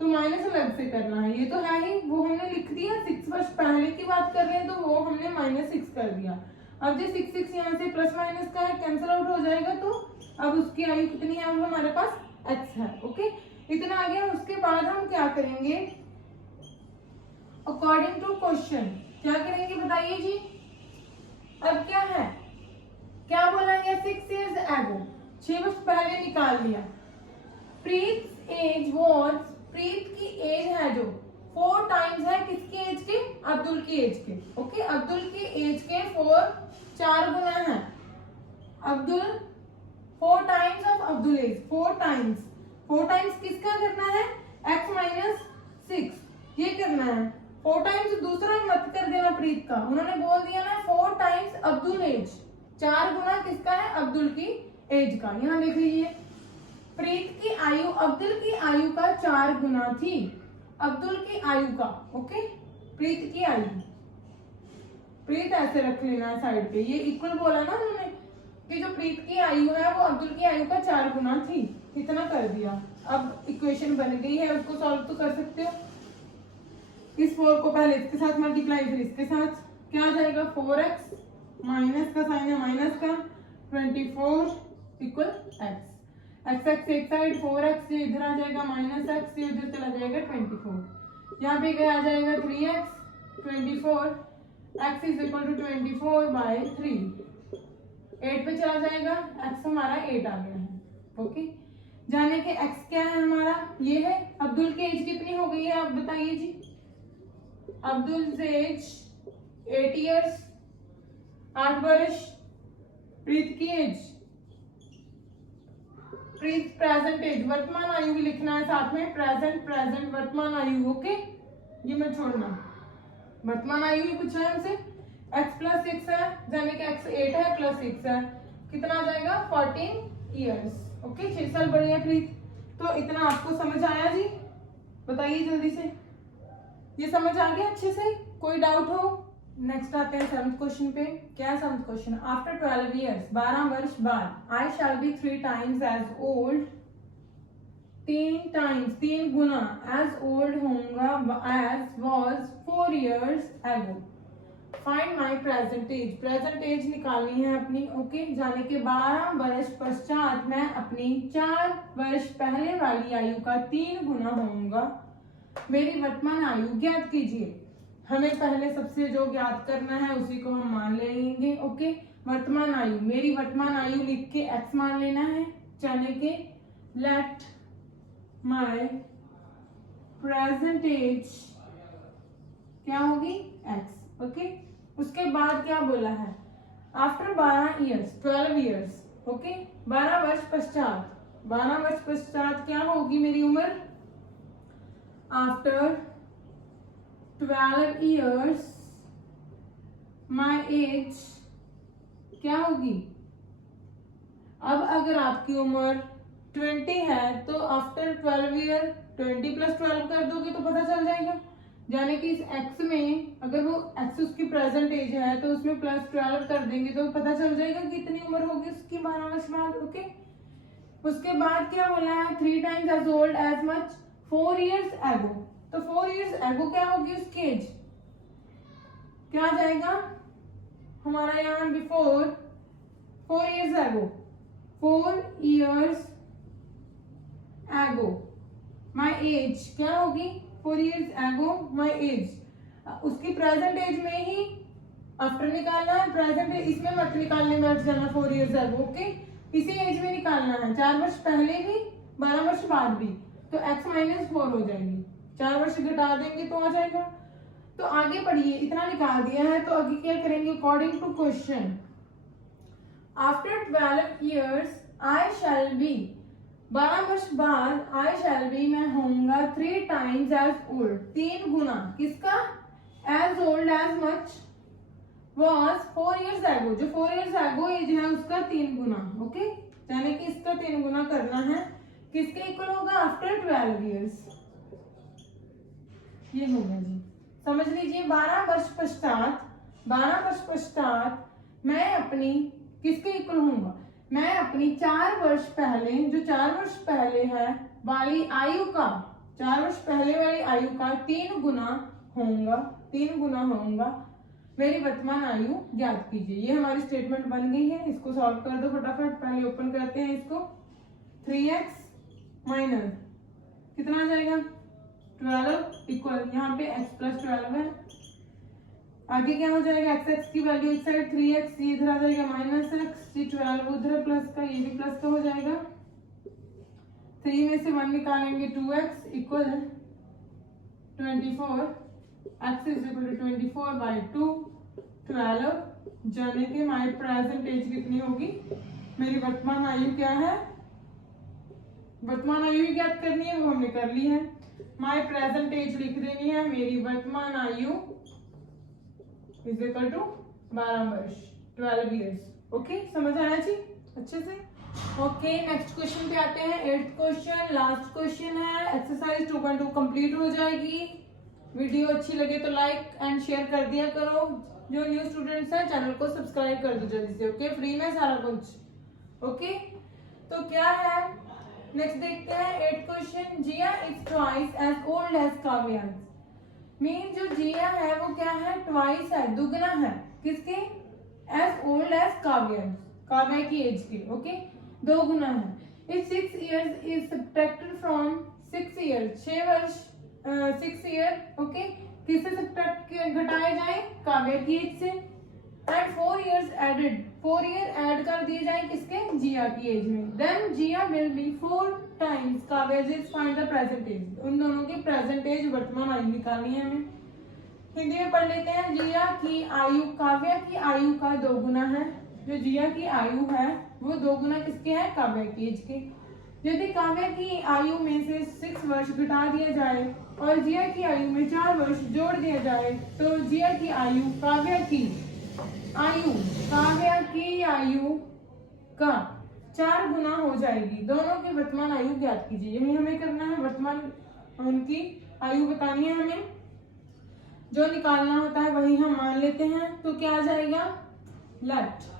तो माइनस अलग से करना है, ये तो है ही, वो हमने लिख दिया। 6 वर्ष पहले की बात कर रहे हैं तो वो हमने माइनस 6 कर दिया। अब जो 6 यहाँ से प्लस माइनस का है कैंसिल आउट हो जाएगा, तो अब उसकी आयु कितनी है, अब हमारे पास x है। ओके, इतना आ गया। उसके बाद हम क्या करेंगे, अकॉर्डिंग टू क्वेश्चन क्या करेंगे बताइए जी। अब क्या है, क्या बोला है, 6 इयर्स एगो, 6 वर्ष पहले निकाल लिया। प्रीत एज वॉज, प्रीत की एज है जो 4 टाइम्स है किसकी एज के, अब्दुल की एज के। ओके, अब्दुल की एज के 4 गुना है। Abdul 4 times of Abdul age, 4 times किसका करना है, x माइनस 6, ये करना है। 4 टाइम्स दूसरा मत कर देना प्रीत का, उन्होंने बोल दिया ना 4 टाइम्स अब्दुल एज, 4 गुना किसका है, अब्दुल की एज का। यहाँ देख लीजिए, प्रीत की आयु अब्दुल की आयु का 4 गुना थी, अब्दुल की आयु का। ओके, प्रीत की आयु, प्रीत ऐसे रख लेना है साइड पे, ये इक्वल बोला ना उन्होंने कि जो प्रीत की आयु है वो अब्दुल की आयु का 4 गुना थी, इतना कर दिया। अब इक्वेशन बन गई है, उसको सॉल्व तो कर सकते हो। इस 4 को पहले इसके साथ मल्टीप्लाई, फिर इसके साथ, क्या आ जाएगा, 4x, माइनस का साइन है माइनस का, 24 इक्वल x, x एक साइड, 4x ये इधर आ जाएगा, माइनस x ये इधर चला जाएगा 24, यहाँ पे क्या आ जाएगा 3x, 24, x is equal to 24 by 3। 8 पे चला जाएगा, x हमारा 8 आ गया है। ओके, जाने के x क्या है हमारा, ये है। अब्दुल की एज कितनी हो गई है आप बताइए जी। अब्दुल एज 8 ईयर्स, 8 वर्ष। प्रीत की एज, प्रीत प्रेजेंट एज, वर्तमान आयु भी लिखना है साथ में, प्रेजेंट वर्तमान आयु। ओके, ये मत छोड़ना, वर्तमान आयु ही पूछा है हमसे। x प्लस 6 है, जाने के x 8 है प्लस 6 है, कितना आ जाएगा 14 ईयर्स। ओके, 6 साल बड़े हैं प्रीत। तो इतना आपको समझ आया जी, बताइए जल्दी से, ये समझ आ गया अच्छे से, कोई डाउट हो। नेक्स्ट आते हैं 7th क्वेश्चन पे। क्या है 7th क्वेश्चन, आफ्टर 12 ईयर्स, 12 वर्ष बाद, I shall be 3 times as old, 3 गुना एज ओल्ड होऊंगा as was 4 years ago. Find my present age, present age निकालनी है अपनी। ओके, जाने के 12 वर्ष पश्चात मैं अपनी 4 वर्ष पहले वाली आयु का 3 गुना होऊंगा। मेरी वर्तमान आयु ज्ञात कीजिए। हमें पहले सबसे जो ज्ञात करना है उसी को हम मान लेंगे। ओके, वर्तमान आयु, मेरी वर्तमान आयु लिख के x मान लेना है, जाने के लेट माई प्रेजेंट एज क्या होगी x। ओके, उसके बाद क्या बोला है, आफ्टर 12 ईयर्स, 12 ईयर्स। ओके, 12 वर्ष पश्चात, 12 वर्ष पश्चात क्या होगी मेरी उम्र, आफ्टर 12 ईयर्स माई एज क्या होगी। अब अगर आपकी उम्र 20 है तो आफ्टर 12 ईयर 20 प्लस 12 कर दोगे तो पता चल जाएगा। यानी कि इस x में अगर वो x उसकी प्रेजेंट एज है तो उसमें प्लस 12 कर देंगे तो पता चल जाएगा कि कितनी उम्र होगी उसकी 12 वर्ष बाद। ओके, उसके बाद क्या बोला है, 3 times as old as much 4 years ago. तो 4 ईयर्स एगो क्या होगी उसकी एज, क्या आ जाएगा हमारा यहाँ बिफोर 4 ईयर्स एगो, 4 ईयर्स एगो माई एज क्या होगी, 4 ईयर्स एगो माई एज। उसकी प्रेजेंट एज में ही आफ्टर निकालना है, प्रेजेंट एज इसमें मत निकालने में जाना 4 ईयर्स एगो। ओके, इसी एज में निकालना है, 4 वर्ष पहले भी 12 वर्ष बाद भी, तो x माइनस 4 हो जाएगी, 4 वर्ष घटा देंगे तो आ जाएगा। तो आगे बढ़िए, इतना निकाल दिया है तो आगे क्या करेंगे, according to question, after 12 years I shall be, 12 वर्ष बाद आई शैल बी मैं होऊंगा 3 टाइम्स एज ओल्ड, 3 गुना किसका, as old as much was 4 years ago, जो 4 ईयर्स एगो एज है उसका 3 गुना। ओके, यानी कि इसका 3 गुना करना है, किसके इक्वल होगा, आफ्टर 12 ईयर्स। ये हो गया जी, समझ लीजिए। 12 वर्ष पश्चात, 12 वर्ष पश्चात मैं अपनी किसके इक्वल होऊंगा, मैं अपनी 4 वर्ष पहले, जो 4 वर्ष पहले है वाली आयु का, 4 वर्ष पहले वाली आयु का 3 गुना होऊंगा, 3 गुना होऊंगा। मेरी वर्तमान आयु ज्ञात कीजिए। ये हमारी स्टेटमेंट बन गई है, इसको सॉल्व कर दो फटाफट। पहले ओपन करते हैं इसको, 3x माइनस कितना आ जाएगा 12 इक्वल, यहाँ पे x प्लस 12 है। आगे क्या हो जाएगा, x की वैल्यू इस साइड 3x, ये इधर आ जाएगा माइनस x, ये 12 उधर प्लस का, ये भी प्लस का हो जाएगा। 3 में से 1 निकालेंगे 2x equal 24, x is equal to 24/2, 12। जाने के माई प्रेजेंट एज कितनी होगी, मेरी वर्तमान आयु क्या है, वर्तमान आयु ही ज्ञात करनी है, वो हमने कर ली है। माई प्रेजेंट एज लिख देनी है, मेरी वर्तमान आयु इज इक्वल टू 12 वर्ष, 12 ईयर्स। ओके, समझ आया जी अच्छे से। ओके, नेक्स्ट क्वेश्चन पे आते हैं, 8th क्वेश्चन, लास्ट क्वेश्चन है। एक्सरसाइज 2.2 कंप्लीट हो जाएगी। वीडियो अच्छी लगे तो लाइक एंड शेयर कर दिया करो। जो न्यू स्टूडेंट्स हैं चैनल को सब्सक्राइब कर दो जल्दी से। ओके, फ्री में सारा कुछ। ओके, तो क्या है नेक्स्ट देखते हैं 8th question. Jiya is twice as old as Kavyansh. Mean जो जिया है वो क्या है, ट्वाइस है, दुगना है, किसके, एज ओल्ड एज काव्यांश, काव्या की एज के। ओके, 2 गुना है। If 6 years is subtracted from 6 years, 6 वर्ष 6 ईयर। ओके, किससे सब्ट्रैक्ट घटाए जाए, काव्या की एज से। And 4 years added, 4 year add कर दिए जाए किसके, जिया की एज में, then Jiya will be 4 times Kavya's age, find the present age. उन दोनों की प्रेजेंट एज, वर्तमान आयु निकालनी है हमें। हिंदी में पढ़ लेते हैं। जिया की आयु काव्या की आयु का 2 गुना है। जो जिया की आयु है वो 2 गुना किसके है, काव्या की एज के। यदि काव्या की आयु में से 6 वर्ष घटा दिया जाए और जिया की आयु में 4 वर्ष जोड़ दिया जाए तो जिया की आयु काव्या की आयु का 4 गुना हो जाएगी। दोनों की वर्तमान आयु ज्ञात कीजिए। यही हमें करना है, वर्तमान उनकी आयु बतानी है हमें। जो निकालना होता है वही हम मान लेते हैं। तो क्या आ जाएगा, लेट,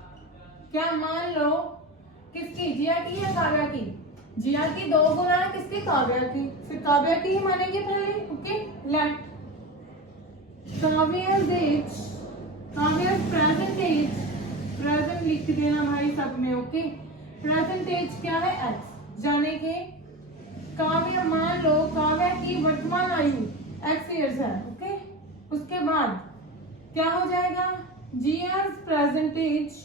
क्या मान लो किसकी, जिया की या काव्या की, जिया की 2 गुना है किसकी, काव्या की, फिर काव्या की ही मानेंगे पहले। Okay, let Kavya's age, Kavya's present age, present लिख देना भाई सब में। ओके, प्रेजेंट एज क्या है, x, जाने के काव्या, मान लो काव्या की वर्तमान आयु x ईयर्स है। ओके, उसके बाद क्या हो जाएगा, जिया's प्रेजेंट एज,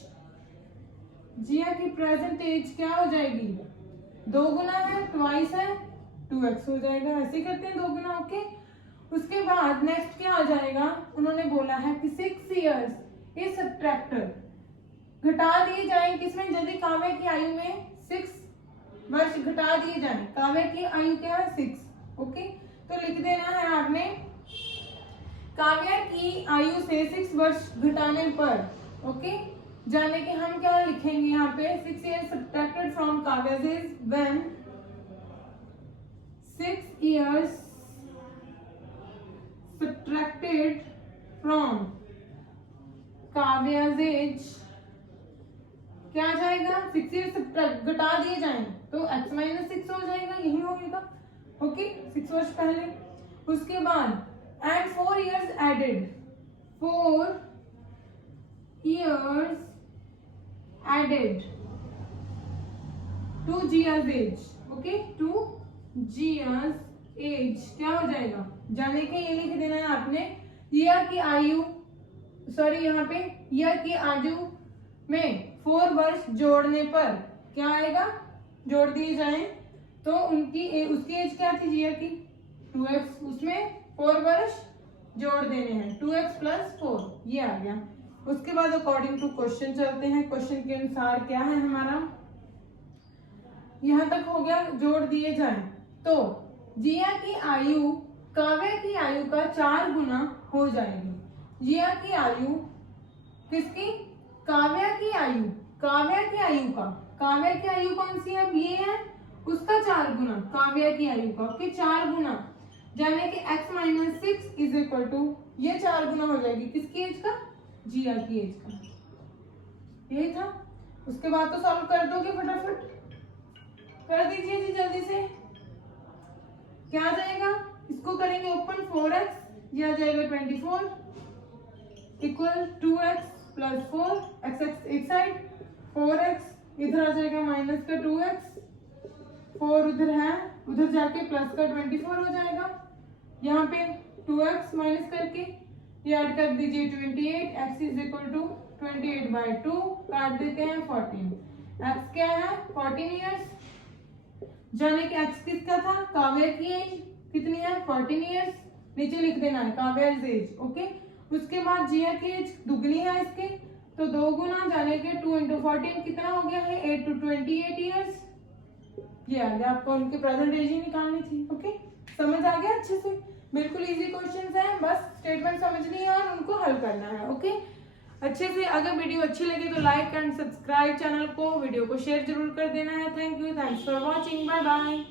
जिया की प्रेजेंट एज क्या हो जाएगी, 2 गुना है, ट्वाइस है, 2x हो जाएगा। ऐसे करते हैं 2 गुना। ओके, उसके बाद नेक्स्ट क्या आ जाएगा, उन्होंने बोला है कि 6 years इस सब्ट्रैक्टर घटा दिए जाए किसमें, यदि काव्या की आयु में 6 वर्ष घटा दिए जाए, काव्या की आयु क्या है 6। ओके, तो लिख देना है आपने, काव्या की आयु से 6 वर्ष घटाने पर, ओके, जाने के हम क्या लिखेंगे यहाँ पे, 6 years subtracted from काव्या's age when 6 years subtracted from काव्या's age क्या आ जाएगा, 6 years घटा दिए जाए तो x - 6 हो जाएगा, यही होगा। ओके, 6 वर्ष पहले। उसके बाद and 4 years added, 4 years added to Jia's age। Okay, to Jia's age क्या हो जाएगा, जाने के ये लिख देना है आपने, जिया की आयु, सॉरी यहाँ पे जिया की आयु में 4 वर्ष जोड़ने पर क्या आएगा, जोड़ दिए जाएं तो उनकी उसकी एज क्या थी, जिया की 2x, उसमें 4 वर्ष जोड़ देने हैं, 2x + 4, ये आ गया। उसके बाद अकॉर्डिंग टू क्वेश्चन चलते हैं। क्वेश्चन के अनुसार क्या है हमारा, यहां तक हो गया, जोड़ दिए जाए तो जिया की आयु काव्या की आयु का 4 गुना हो जाएगी। जिया की आयु किसकी, काव्या की आयु, काव्या की आयु का, काव्या की आयु कौन सी है, अब ये है, उसका 4 गुना, काव्या की आयु का, ओके, 4 गुना, जाने कि x - 6 इज इक्वल टू, ये 4 गुना हो जाएगी किसकी एज का, जिया की एज का। यही था। उसके बाद तो सॉल्व कर दोगे, फटाफट कर दीजिए जी जल्दी से। क्या आ जाएगा, इसको करेंगे ओपन, 4x, ये आ जाएगा 24 इक्वल 2x + 4, x एक साइड, 4x इधर आ जाएगा माइनस का 2x, 4 उधर है, उधर जाके प्लस का 24 हो जाएगा। यहाँ पे 2x माइनस करके ये ऐड कर दीजिए 28, x = 28/2, काट देते हैं 14, x क्या है 14 इयर्स, जाने के x किसका था, काव्या की एज कितनी है 14 इयर्स, नीचे लिख देना है काव्या's एज। ओके, उसके बाद जिया की एज दुगनी है इसके, तो 2 गुना, जाने के 2 × 14 कितना हो गया है 8 to 28 इयर्स। ये आ गया, आपको उनकी प्रेजेंट एज ही निकालनी थी। ओके, समझ आ गया अच्छे से, बिल्कुल इजी क्वेश्चंस हैं, बस स्टेटमेंट समझनी है और उनको हल करना है। ओके, अच्छे से। अगर वीडियो अच्छी लगी तो लाइक एंड सब्सक्राइब चैनल को, वीडियो को शेयर जरूर कर देना है। Thank you, thanks for watching, bye bye.